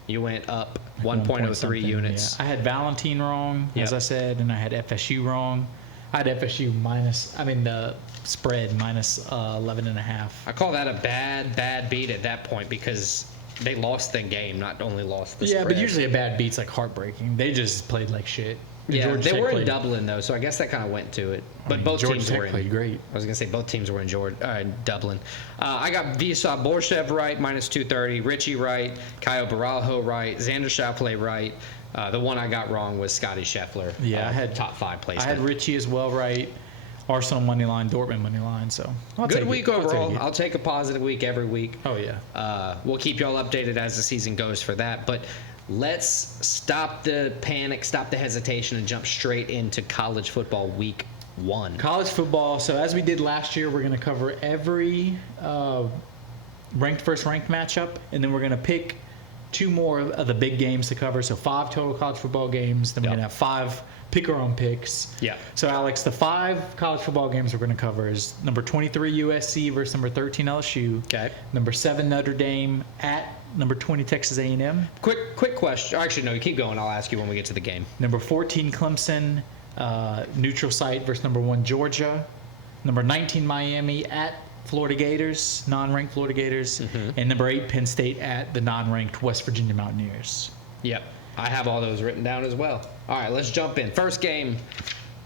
You went up 1.03 units. Yeah. I had Valentine wrong, as I said, and I had FSU wrong. I had FSU the spread minus 11.5. I call that a bad beat at that point because they lost the game, not only lost the spread. Yeah, but usually a bad beat's like heartbreaking. They just played like shit. Yeah, Georgia they Tech were in played- Dublin though, so I guess that kind of went to it. But both Georgia teams Tech were in. played great. I was gonna say both teams were in Dublin. I got Visa Borshev right, minus 230. Richie right. Caio Baralho right. Xander Schauffele right. The one I got wrong was Scotty Scheffler. Yeah, I had top 5 placement. I had Richie as well right. Arsenal money line, Dortmund money line. So Good week overall. I'll I'll take a positive week every week. oh yeah. We'll keep y'all updated as the season goes for that. But let's stop the panic, stop the hesitation, and jump straight into college football week 1. College football. So as we did last year, we're going to cover every ranked versus ranked matchup, and then we're going to pick 2 more of the big games to cover. So 5 total college football games. Then we're going to have 5 pick our own picks. Yeah. So Alex, the 5 college football games we're going to cover is number 23 USC versus number 13 LSU. Okay. Number 7 Notre Dame at number 20 Texas A&M. Quick question. Actually, no, you keep going. I'll ask you when we get to the game. Number 14 Clemson, neutral site versus number 1 Georgia. Number 19 Miami at Florida Gators, non-ranked Florida Gators. And number 8 Penn State at the non-ranked West Virginia Mountaineers. Yep. I have all those written down as well. All right, let's jump in. First game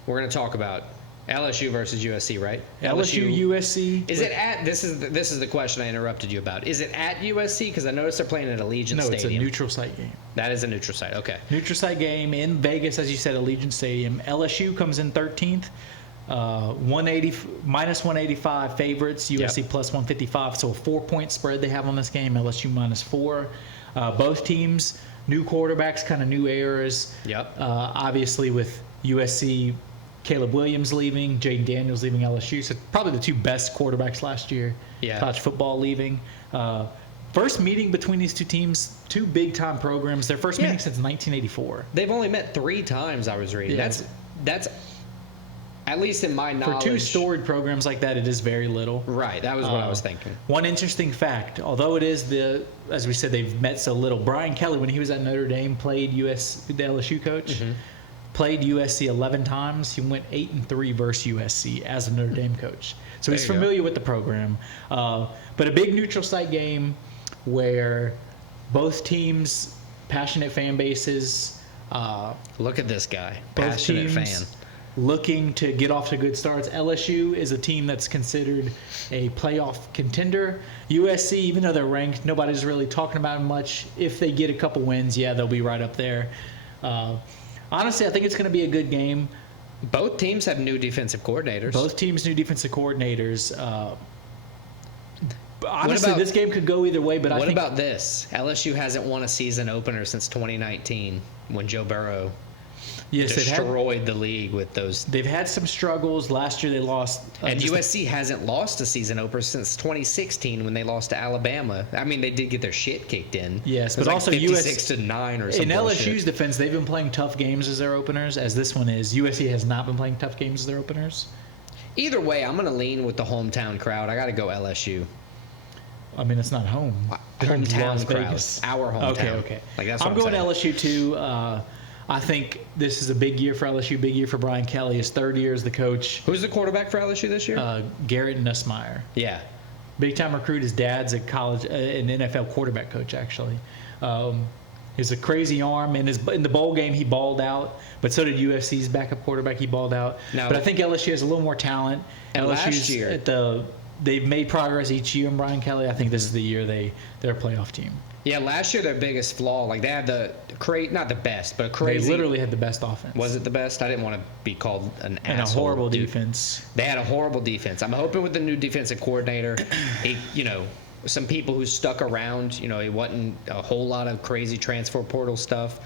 we're going to talk about LSU versus USC, right? LSU USC. Is it at this is the question I interrupted you about. Is it at USC because I noticed they're playing at Allegiant No, Stadium. it's a neutral site game. That is a neutral site. Okay. Neutral site game in Vegas, as you said, Allegiant Stadium. LSU comes in 13th. 180 minus 185 favorites. USC plus 155. So a 4-point spread they have on this game. LSU minus 4. Both teams new quarterbacks, kind of new eras. Yep. Obviously with USC, Caleb Williams leaving, Jaden Daniels leaving LSU. So probably the 2 best quarterbacks last year. Yeah. College football leaving. First meeting between these 2 teams, 2 big-time programs. Their first meeting since 1984. They've only met 3 times, I was reading. Yeah. That's at least in my knowledge. For 2 storied programs like that, it is very little. Right. That was what I was thinking. One interesting fact, although it is as we said, they've met so little. Brian Kelly, when he was at Notre Dame, played the LSU coach, played USC 11 times. He went 8-3 versus USC as a Notre Dame coach. So he's familiar with the program. But a big neutral site game where both teams, passionate fan bases. Look at this guy. Both Passionate teams fan. looking to get off to good starts. LSU is a team that's considered a playoff contender. USC, even though they're ranked, nobody's really talking about them much. If they get a couple wins, they'll be right up there. Honestly, I think it's going to be a good game. Both teams have new defensive coordinators. Both teams new defensive coordinators. Honestly, this game could go either way, but I think... What about this? LSU hasn't won a season opener since 2019 when Joe Burrow destroyed the league with those. They've had some struggles. Last year they lost. And USC hasn't lost a season opener since 2016 when they lost to Alabama. I mean, they did get their shit kicked in. Yes, but like also 56-9 or something. In LSU's defense, they've been playing tough games as their openers, as this one is. USC has not been playing tough games as their openers. Either way, I'm going to lean with the hometown crowd. I got to go LSU. I mean, it's not home. They're in Las Hometown crowd. Vegas. Our hometown. Okay. Like that's I'm what going saying. LSU too. I think this is a big year for LSU, big year for Brian Kelly. His 3rd year as the coach. Who's the quarterback for LSU this year? Garrett Nussmeier. Yeah. Big time recruit. His dad's a college, an NFL quarterback coach actually. He's a crazy arm. In the bowl game, he balled out. But so did USC's backup quarterback. He balled out. But I think LSU has a little more talent. And last year, they've made progress each year in Brian Kelly. I think this is the year they're a playoff team. Yeah, last year their biggest flaw, like they had not the best, but crazy. They literally had the best offense. Was it the best? I didn't want to be called an asshole. And a horrible defense. They had a horrible defense. I'm hoping with the new defensive coordinator, some people who stuck around, it wasn't a whole lot of crazy transfer portal stuff.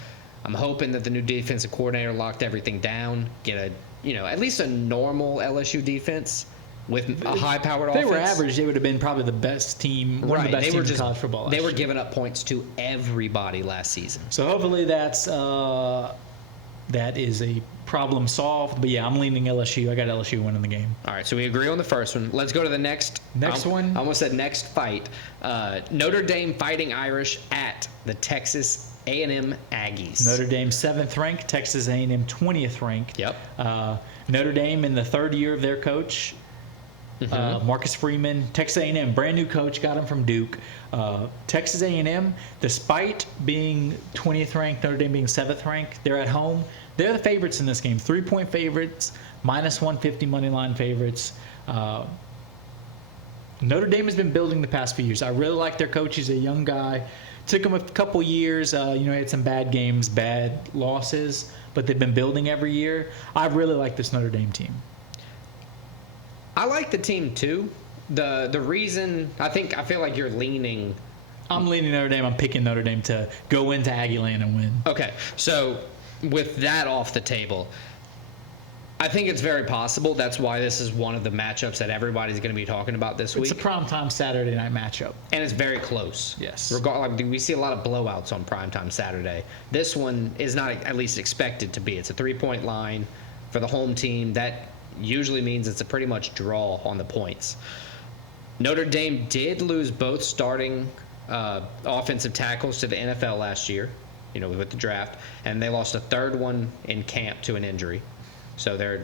I'm hoping that the new defensive coordinator locked everything down, get at least a normal LSU defense. With a high-powered offense. They were average. They would have been probably the best team, one of the best teams in college football last They were year. giving up points to everybody last season. So hopefully that's that is a problem solved. But yeah, I'm leaning LSU. I got LSU winning the game. All right, so we agree on the first one. Let's go to the next one. I almost said next fight. Notre Dame Fighting Irish at the Texas A&M Aggies. Notre Dame 7th ranked, Texas A&M 20th ranked. Yep. Notre Dame in the third year of their coach, Marcus Freeman. Texas A&M, brand new coach, got him from Duke. Texas A&M, despite being 20th ranked, Notre Dame being 7th ranked, they're at home. They're the favorites in this game. 3-point favorites, minus 150 money line favorites. Notre Dame has been building the past few years. I really like their coach. He's a young guy. Took him a couple years. He had some bad games, bad losses, but they've been building every year. I really like this Notre Dame team. I like the team too. The reason I feel like you're leaning. I'm leaning Notre Dame. I'm picking Notre Dame to go into Aggieland and win. Okay, so with that off the table, I think it's very possible. That's why this is one of the matchups that everybody's going to be talking about this week. It's a primetime Saturday night matchup. And it's very close. Yes. We see a lot of blowouts on primetime Saturday. This one is not at least expected to be. It's a 3-point line for the home team. That usually means it's a pretty much draw on the points. Notre Dame did lose both starting offensive tackles to the NFL last year, with the draft, and they lost a third one in camp to an injury. So they're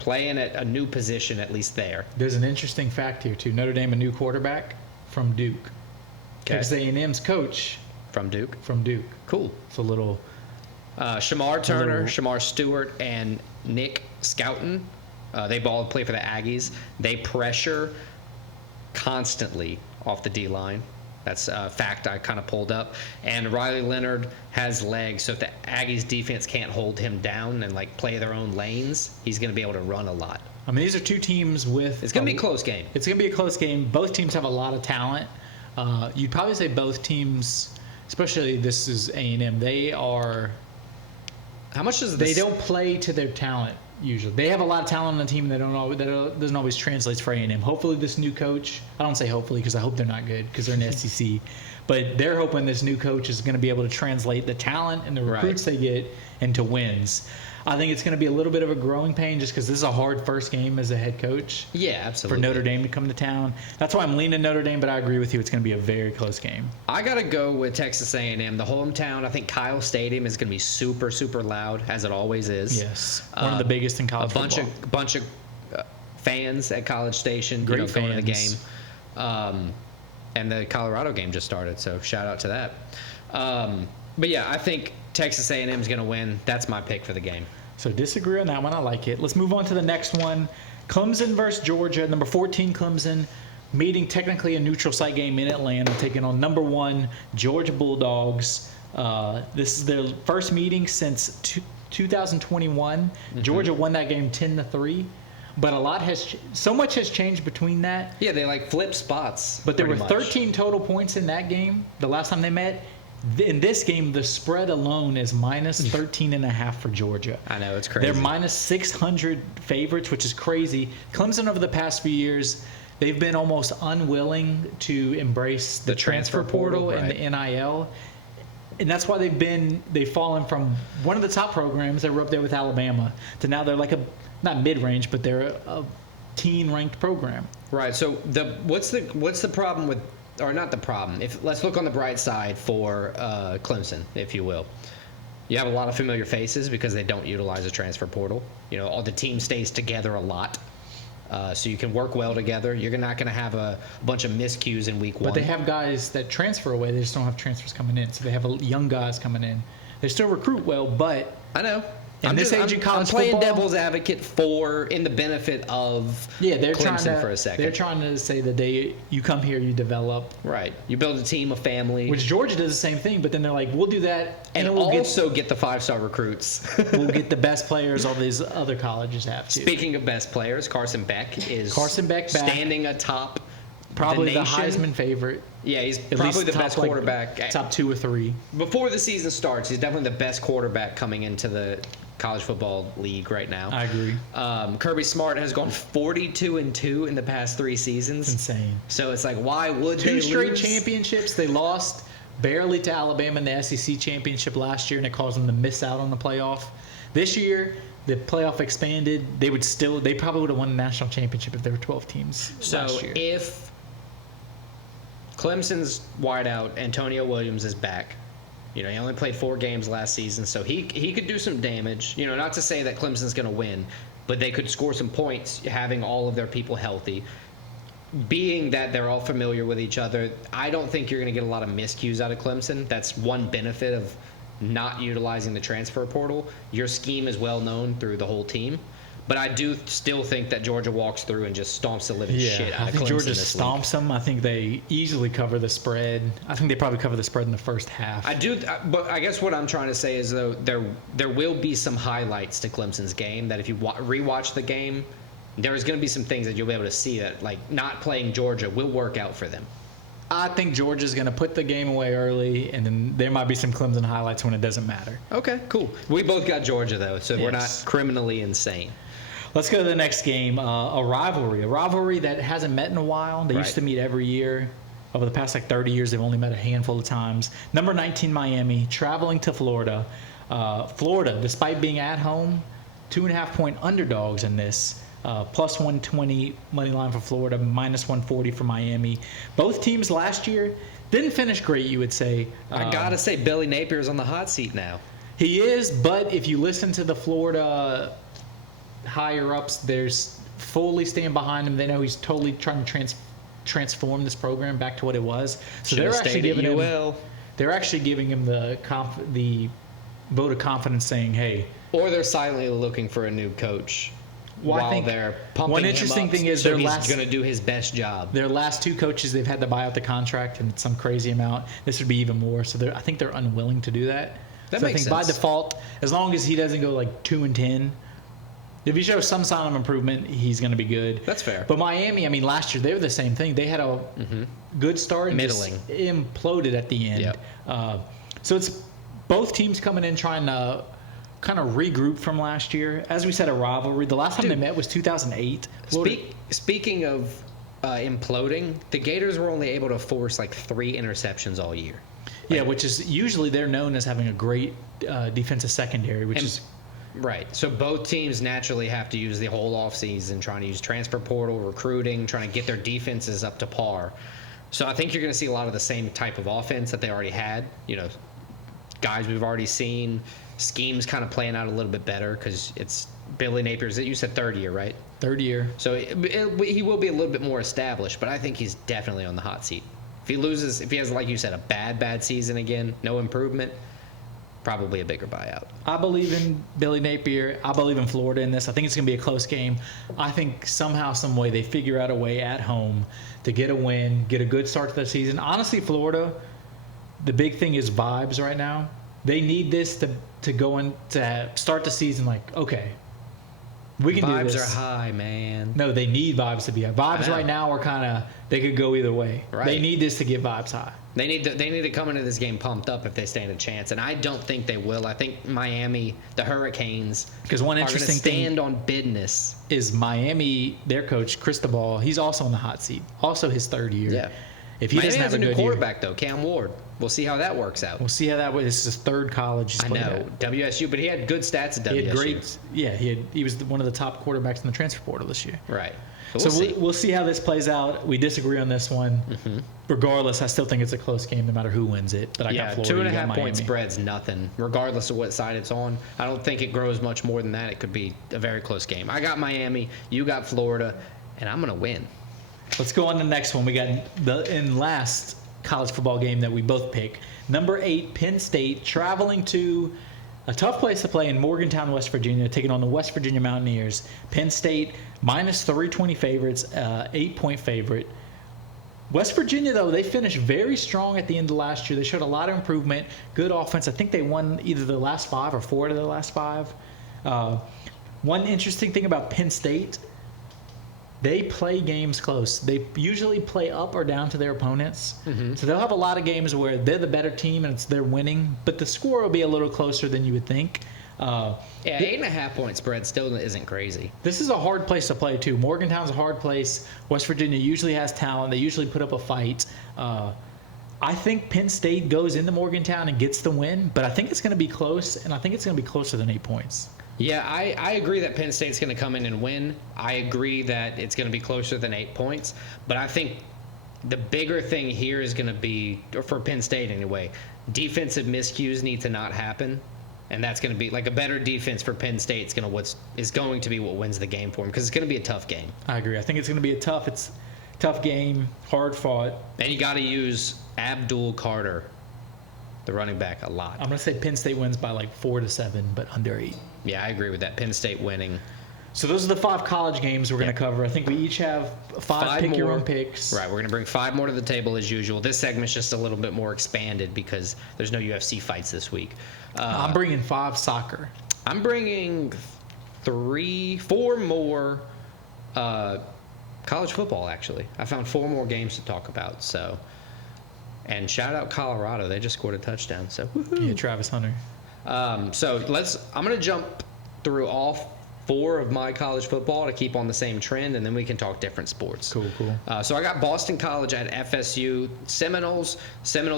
playing at a new position, at least there. There's an interesting fact here, too. Notre Dame, a new quarterback from Duke. Okay. Texas A&M's coach. From Duke? From Duke. Cool. It's a little... Shamar Turner, Shamar Stewart, and Nick Scouten, they all play for the Aggies. They pressure constantly off the D-line. That's a fact I kind of pulled up. And Riley Leonard has legs, so if the Aggies defense can't hold him down and play their own lanes, he's going to be able to run a lot. I mean, these are two teams with... It's going to be a close game. It's going to be a close game. Both teams have a lot of talent. You'd probably say both teams, especially this is A&M, they are... How much does this... They don't play to their talent, usually. They have a lot of talent on the team that doesn't always translate for A&M. Hopefully this new coach, I don't say hopefully because I hope they're not good because they're in the SEC, but they're hoping this new coach is going to be able to translate the talent and the recruits they get into wins. I think it's going to be a little bit of a growing pain just because this is a hard first game as a head coach. Yeah, absolutely. For Notre Dame to come to town. That's why I'm leaning Notre Dame, but I agree with you. It's going to be a very close game. I got to go with Texas A&M. The hometown, I think Kyle Stadium is going to be super, super loud, as it always is. Yes. One of the biggest in college football. A bunch of fans at College Station. Great going to the game. And the Colorado game just started, so shout out to that. But yeah, I think Texas A&M is going to win. That's my pick for the game. So disagree on that one. I like it. Let's move on to the next one. Clemson versus Georgia. Number 14 Clemson meeting technically a neutral site game in Atlanta, taking on number 1 Georgia Bulldogs. This is their first meeting since 2021. Mm-hmm. Georgia won that game 10-3. But so much has changed between that. Yeah, they flip spots. But there were 13 total points in that game the last time they met. In this game, the spread alone is minus 13.5 for Georgia. I know, it's crazy. They're minus 600 favorites, which is crazy. Clemson, over the past few years, they've been almost unwilling to embrace the transfer portal and the NIL. And that's why they've fallen from one of the top programs that were up there with Alabama to now they're not mid-range, but they're a teen-ranked program. Right. So what's the problem with... Or not the problem. Let's look on the bright side for Clemson, if you will. You have a lot of familiar faces because they don't utilize a transfer portal. All the team stays together a lot, so you can work well together. You're not going to have a bunch of miscues in week 1. But they have guys that transfer away. They just don't have transfers coming in. So they have young guys coming in. They still recruit well, but I know. I'm playing devil's advocate in the benefit of Clemson for a second. They're trying to say that you come here, you develop. Right. You build a team, a family. Which Georgia does the same thing, but then they're like, we'll do that. And we'll also get the 5-star recruits. We'll get the best players all these other colleges have to. Speaking of best players, Carson Beck is back, standing atop probably the Heisman favorite. Yeah, he's probably the best quarterback. Top 2 or 3. Before the season starts, he's definitely the best quarterback coming into the college football league right now. I agree. Kirby Smart has gone 42-2 in the past 3 seasons. It's insane. So it's why would they lose? 2 straight championships. They lost barely to Alabama in the SEC championship last year, and it caused them to miss out on the playoff. This year, the playoff expanded. They probably would have won the national championship if there were 12 teams last year. If Clemson's wideout Antonio Williams is back, he only played 4 games last season, so he could do some damage. Not to say that Clemson's going to win, but they could score some points having all of their people healthy. Being that they're all familiar with each other, I don't think you're going to get a lot of miscues out of Clemson. That's one benefit of not utilizing the transfer portal. Your scheme is well known through the whole team. But I do still think that Georgia walks through and just stomps the living shit out of Clemson. I think Georgia stomps them. I think they easily cover the spread. I think they probably cover the spread in the first half. I do, but I guess what I'm trying to say is, though, there will be some highlights to Clemson's game that if you rewatch the game, there's going to be some things that you'll be able to see that, like, not playing Georgia will work out for them. I think Georgia's going to put the game away early, and then there might be some Clemson highlights when it doesn't matter. Okay, cool. We both got Georgia, though, so we're not criminally insane. Let's go to the next game, a rivalry that hasn't met in a while. They used to meet every year. Over the past 30 years, they've only met a handful of times. Number 19, Miami, traveling to Florida. Florida, despite being at home, 2.5-point underdogs in this. Plus 120 money line for Florida, minus 140 for Miami. Both teams last year didn't finish great, you would say. I got to say, Billy Napier's on the hot seat now. He is, but if you listen to the Florida higher-ups, there's fully stand behind him. They know he's totally trying to transform this program back to what it was. So they're actually giving him the vote of confidence, saying, "Hey." Or they're silently looking for a new coach. Well, while they're pumping one interesting him up, thing is so he's going to do his best job. Their last 2 coaches, they've had to buy out the contract and some crazy amount. This would be even more. So I think they're unwilling to do that. That makes sense. By default, as long as he doesn't go 2-10, if he shows some sign of improvement, he's going to be good. That's fair. But Miami, last year they were the same thing. They had a good start and middling, just imploded at the end. Yep. So it's both teams coming in trying to kind of regroup from last year. As we said, a rivalry. The last time they met was 2008. Speaking of imploding, the Gators were only able to force 3 interceptions all year. Yeah, which is usually they're known as having a great defensive secondary, which is right. So both teams naturally have to use the whole offseason trying to use transfer portal, recruiting, trying to get their defenses up to par. So I think you're going to see a lot of the same type of offense that they already had. Guys we've already seen, schemes kind of playing out a little bit better because it's Billy Napier's. You said third year, right? Third year. So he will be a little bit more established, but I think he's definitely on the hot seat. If he has, like you said, a bad season again, no improvement, probably a bigger buyout. I believe in Billy Napier. I believe in Florida in this. I think it's going to be a close game. I think somehow, some way, they figure out a way at home to get a win, get a good start to the season. Honestly, Florida, the big thing is vibes right now. They need this to go in to start the season okay, we can do this. Vibes are high, man. No, they need vibes to be high. Vibes right now are kind of, they could go either way. Right. They need this to get vibes high. They need to come into this game pumped up if they stand a chance, and I don't think they will. I think Miami, the Hurricanes, because one interesting are going to stand on business. Is Miami, their coach Cristobal, he's also on the hot seat. Also his third year. Yeah. If he doesn't have a new good quarterback though, Cam Ward. We'll see how that works out. We'll see how that. This is his third college. He's I know WSU, but he had good stats at WSU. He had great. Yeah, he was one of the top quarterbacks in the transfer portal this year. Right. So we'll see how this plays out. We disagree on this one. Mm-hmm. Regardless, I still think it's a close game no matter who wins it. But I got Florida. 2.5 point spread's nothing, regardless of what side it's on. I don't think it grows much more than that. It could be a very close game. I got Miami. You got Florida, and I'm gonna win. Let's go on to the next one. We got the last college football game that we both pick. Number 8, Penn State, traveling to a tough place to play in Morgantown, West Virginia, taking on the West Virginia Mountaineers. Penn State, minus 320 favorites, 8-point favorite. West Virginia, though, they finished very strong at the end of last year. They showed a lot of improvement, good offense. I think they won either the last 5 or 4 of the last 5. One interesting thing about Penn State, they play games close. They usually play up or down to their opponents. Mm-hmm. So they'll have a lot of games where they're the better team and they're winning, but the score will be a little closer than you would think. 8.5 point spread still isn't crazy. This is a hard place to play, too. Morgantown's a hard place. West Virginia usually has talent. They usually put up a fight. I think Penn State goes into Morgantown and gets the win, but I think it's going to be close, and I think it's going to be closer than 8 points. Yeah, I agree that Penn State's going to come in and win. I agree that it's going to be closer than 8 points. But I think the bigger thing here is going to be, or for Penn State anyway, defensive miscues need to not happen. And that's going to be like a better defense for Penn State is going to be what wins the game for them, because it's going to be a tough game. I agree. I think it's going to be a tough game, hard fought. And you got to use Abdul Carter, the running back, a lot. I'm going to say Penn State wins by like 4-7, but under 8. Yeah, I agree with that. Penn State winning. So those are the 5 college games we're going to cover. I think we each have 5 pick your own picks. Right, we're going to bring 5 more to the table as usual. This segment's just a little bit more expanded because there's no UFC fights this week. I'm bringing 5 soccer. I'm bringing 4 more college football, actually. I found 4 more games to talk about. So, and shout out Colorado. They just scored a touchdown. So, yeah, Travis Hunter. I'm going to jump through all 4 of my college football to keep on the same trend, and then we can talk different sports. Cool. So I got Boston College at FSU. Seminoles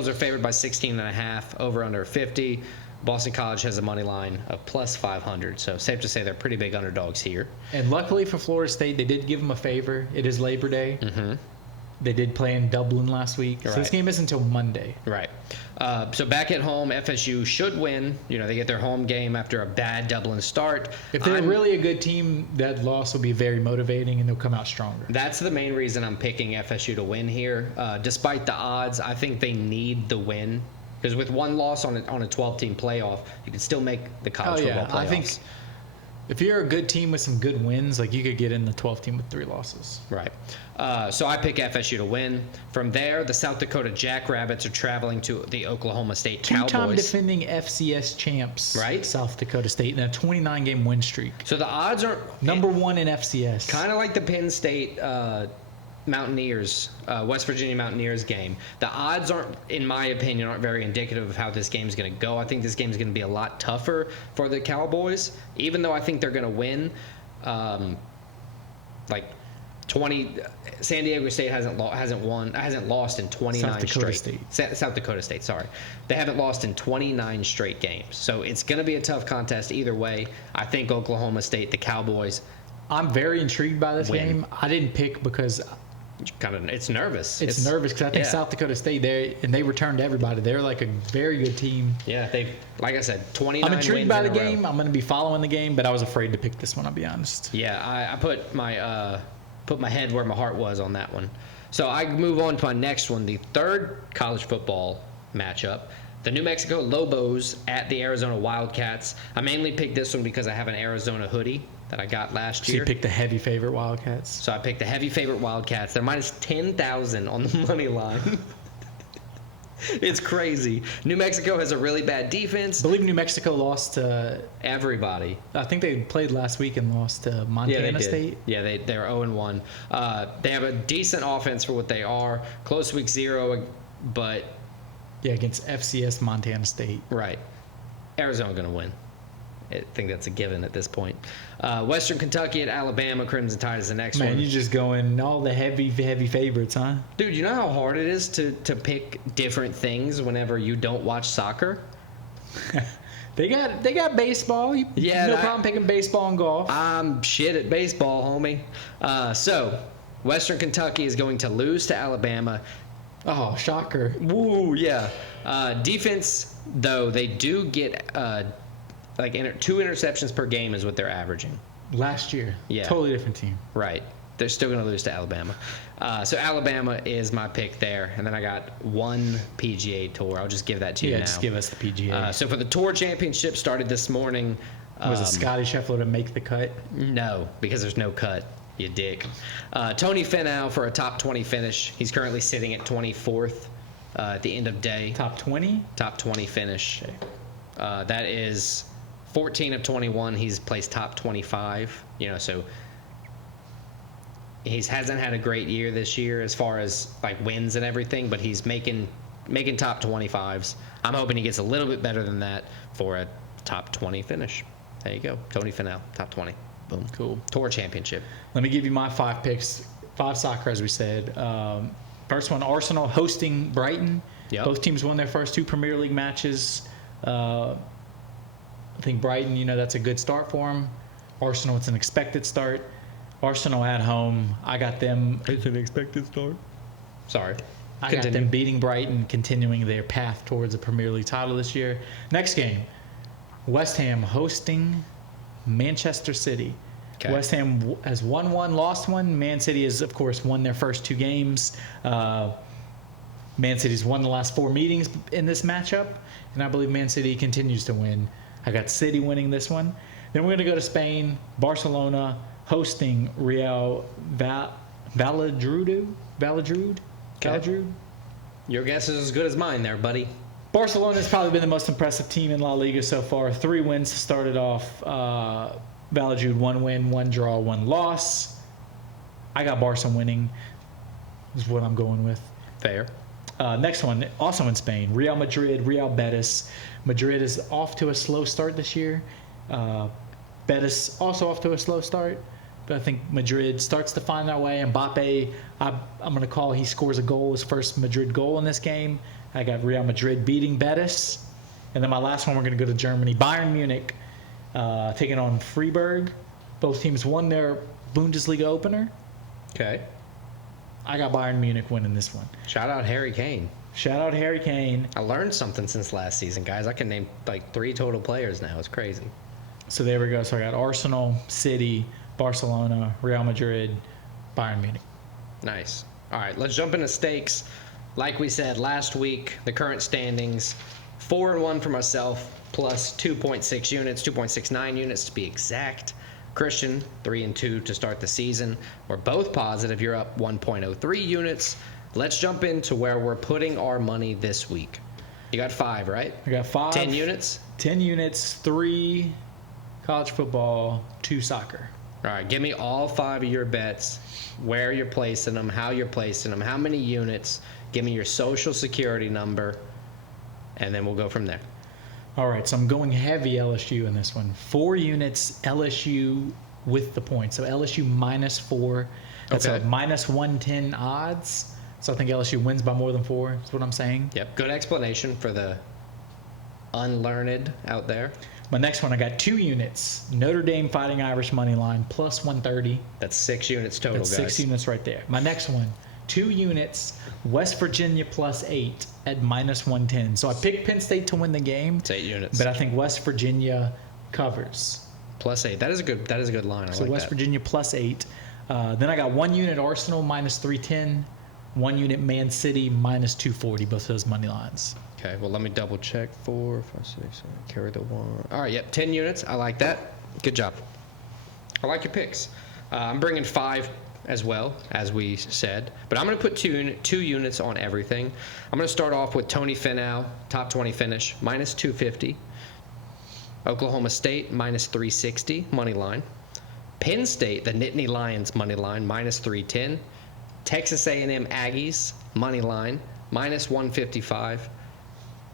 are favored by 16.5, over under 50. Boston College has a money line of plus 500, so safe to say they're pretty big underdogs here. And luckily for Florida State, they did give them a favor. It is Labor Day. Mm-hmm. They did play in Dublin last week, so this game isn't until Monday. Right. So back at home, FSU should win. They get their home game after a bad Dublin start. If they're really a good team, that loss will be very motivating, and they'll come out stronger. That's the main reason I'm picking FSU to win here. Despite the odds, I think they need the win. Because with one loss on a 12-team playoff, you can still make the college football playoffs. I think if you're a good team with some good wins, like you could get in the 12th team with 3 losses. Right. So I pick FSU to win. From there, the South Dakota Jackrabbits are traveling to the Oklahoma State Cowboys. 2-time defending FCS champs. Right. South Dakota State in a 29-game win streak. So the odds are number 1 in FCS. Kind of like the Penn State Mountaineers, West Virginia Mountaineers game. The odds in my opinion, aren't very indicative of how this game's going to go. I think this game's going to be a lot tougher for the Cowboys, even though I think they're going to win. San Diego State hasn't lost in 29 South Dakota State, sorry. They haven't lost in 29 straight games. So it's going to be a tough contest either way. I think Oklahoma State, the Cowboys. I'm very intrigued by this game. I didn't pick because it's nervous. It's nervous because I think South Dakota State they returned everybody. They're like a very good team. Yeah, like I said, 29 I'm intrigued wins by the in a game. row. I'm going to be following the game, but I was afraid to pick this one. I'll be honest. Yeah, I put my head where my heart was on that one. So I move on to my next one, the third college football matchup. The New Mexico Lobos at the Arizona Wildcats. I mainly picked this one because I have an Arizona hoodie that I got last year. So you picked the heavy favorite Wildcats? So I picked the heavy favorite Wildcats. They're minus 10,000 on the money line. It's crazy. New Mexico has a really bad defense. I believe New Mexico lost to everybody. I think they played last week and lost to Montana State. Yeah, they're 0-1. They have a decent offense for what they are. Close week 0, but against FCS Montana State. Right. Arizona going to win. I think that's a given at this point. Western Kentucky at Alabama. Crimson Tide is the next one. Man, you're just going all the heavy favorites, huh? Dude, you know how hard it is to pick different things whenever you don't watch soccer? They got baseball. No problem picking baseball and golf. I'm shit at baseball, homie. So, Western Kentucky is going to lose to Alabama. Oh, shocker. Woo, yeah. Defense, though, they do get 2 interceptions per game is what they're averaging. Last year. Yeah. Totally different team. Right. They're still going to lose to Alabama. So Alabama is my pick there. And then I got one PGA Tour. I'll just give that to you now. Yeah, just give us the PGA. So for the Tour Championship started this morning. Was it Scotty Scheffler to make the cut? No, because there's no cut, you dick. Tony Finau for a top 20 finish. He's currently sitting at 24th at the end of day. Top 20? Top 20 finish. That is 14 of 21. He's placed top 25. So he hasn't had a great year this year as far as like wins and everything, but he's making top 25s. I'm hoping he gets a little bit better than that for a top 20 finish. There you go. Tony Finau, top 20. Boom. Cool. Tour Championship. Let me give you my 5 picks. 5 soccer, as we said. First one, Arsenal hosting Brighton. Yep. Both teams won their first 2 Premier League matches. I think Brighton, that's a good start for them. Arsenal, it's an expected start. Arsenal at home, I got them. It's an expected start. Sorry. I got them beating Brighton, continuing their path towards a Premier League title this year. Next game, West Ham hosting Manchester City. Okay. West Ham has won one, lost one. Man City has, of course, won their first 2 games. Man City's won the last 4 meetings in this matchup, and I believe Man City continues to win. I got City winning this one. Then we're going to go to Spain. Barcelona hosting Real Valladolid. Okay. Your guess is as good as mine there, buddy. Barcelona has probably been the most impressive team in La Liga so far. 3 wins started off. Valladolid 1 win, 1 draw, 1 loss. I got Barca winning is what I'm going with. Fair. Next one, also in Spain, Real Madrid, Real Betis. Madrid is off to a slow start this year. Betis also off to a slow start. But I think Madrid starts to find their way. Mbappe, I'm going to call he scores a goal, his first Madrid goal in this game. I got Real Madrid beating Betis. And then my last one, we're going to go to Germany. Bayern Munich taking on Freiburg. Both teams won their Bundesliga opener. Okay. I got Bayern Munich winning this one. Shout out Harry Kane. Shout out Harry Kane. I learned something since last season, guys. I can name like 3 total players now. It's crazy. So there we go. So I got Arsenal, City, Barcelona, Real Madrid, Bayern Munich. Nice. All right, let's jump into stakes. Like we said last week, the current standings, 4-1 for myself, plus 2.6 units, 2.69 units to be exact. Christian, 3-2 to start the season. We're both positive. You're up 1.03 units. Let's jump into where we're putting our money this week. You got 5, right? I got 5. 10 units? 10 units, 3 college football, 2 soccer. All right, give me all 5 of your bets, where you're placing them, how you're placing them, how many units. Give me your social security number, and then we'll go from there. All right, so I'm going heavy LSU in this one. 4 units LSU with the points. So LSU -4. That's Okay. a -110 odds. So I think LSU wins by more than 4. That's what I'm saying. Yep, good explanation for the unlearned out there. My next one, I got 2 units. Notre Dame Fighting Irish money line plus 130. That's 6 units total, That's 6 guys. units right there. My next one, 2 units. West Virginia plus 8 at -110. So I picked Penn State to win the game. It's 8 units. But I think West Virginia covers. Plus 8. That is a good line. I So like West that. Virginia plus 8. Then I got 1 unit Arsenal -310. 1 unit Man City -240. Both of those money lines. Okay, well, let me double check. 4, 5, 6, 7, carry the 1. All right, yep, 10 units. I like that. Good job. I like your picks. I'm bringing 5 as well, as we said. But I'm going to put 2 units on everything. I'm going to start off with Tony Finau, top 20 finish, -250. Oklahoma State, -360, money line. Penn State, the Nittany Lions, money line, -310. Texas A&M Aggies, money line, -155.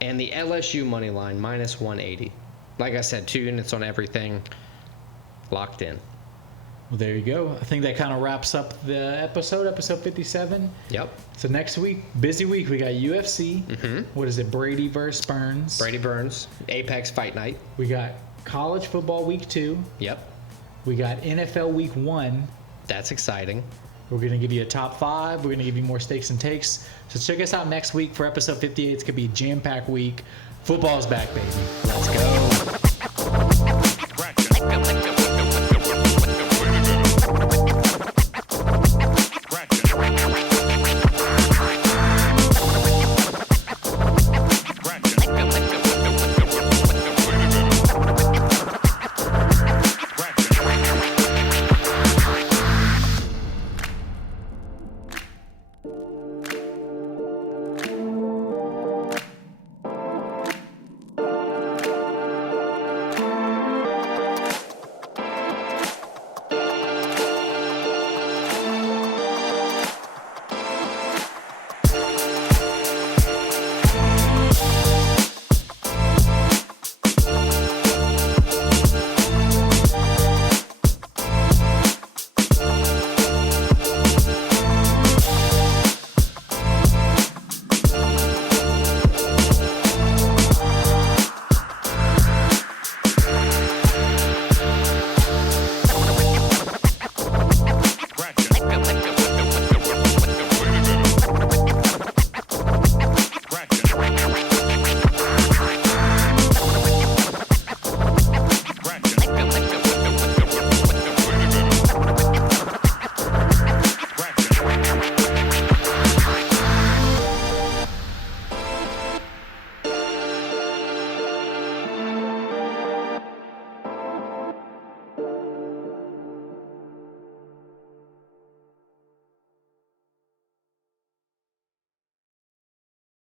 And the LSU money line, -180. Like I said, 2 units on everything, locked in. Well, there you go. I think that kind of wraps up the episode 57. Yep. So next week, busy week. We got UFC. What is it? Brady versus Burns. Brady Burns, Apex Fight Night. We got college football week 2. Yep. We got NFL week 1. That's exciting. We're going to give you a top 5. We're going to give you more stakes and takes. So check us out next week for episode 58. It's going to be a jam-packed week. Football's back, baby. Let's go.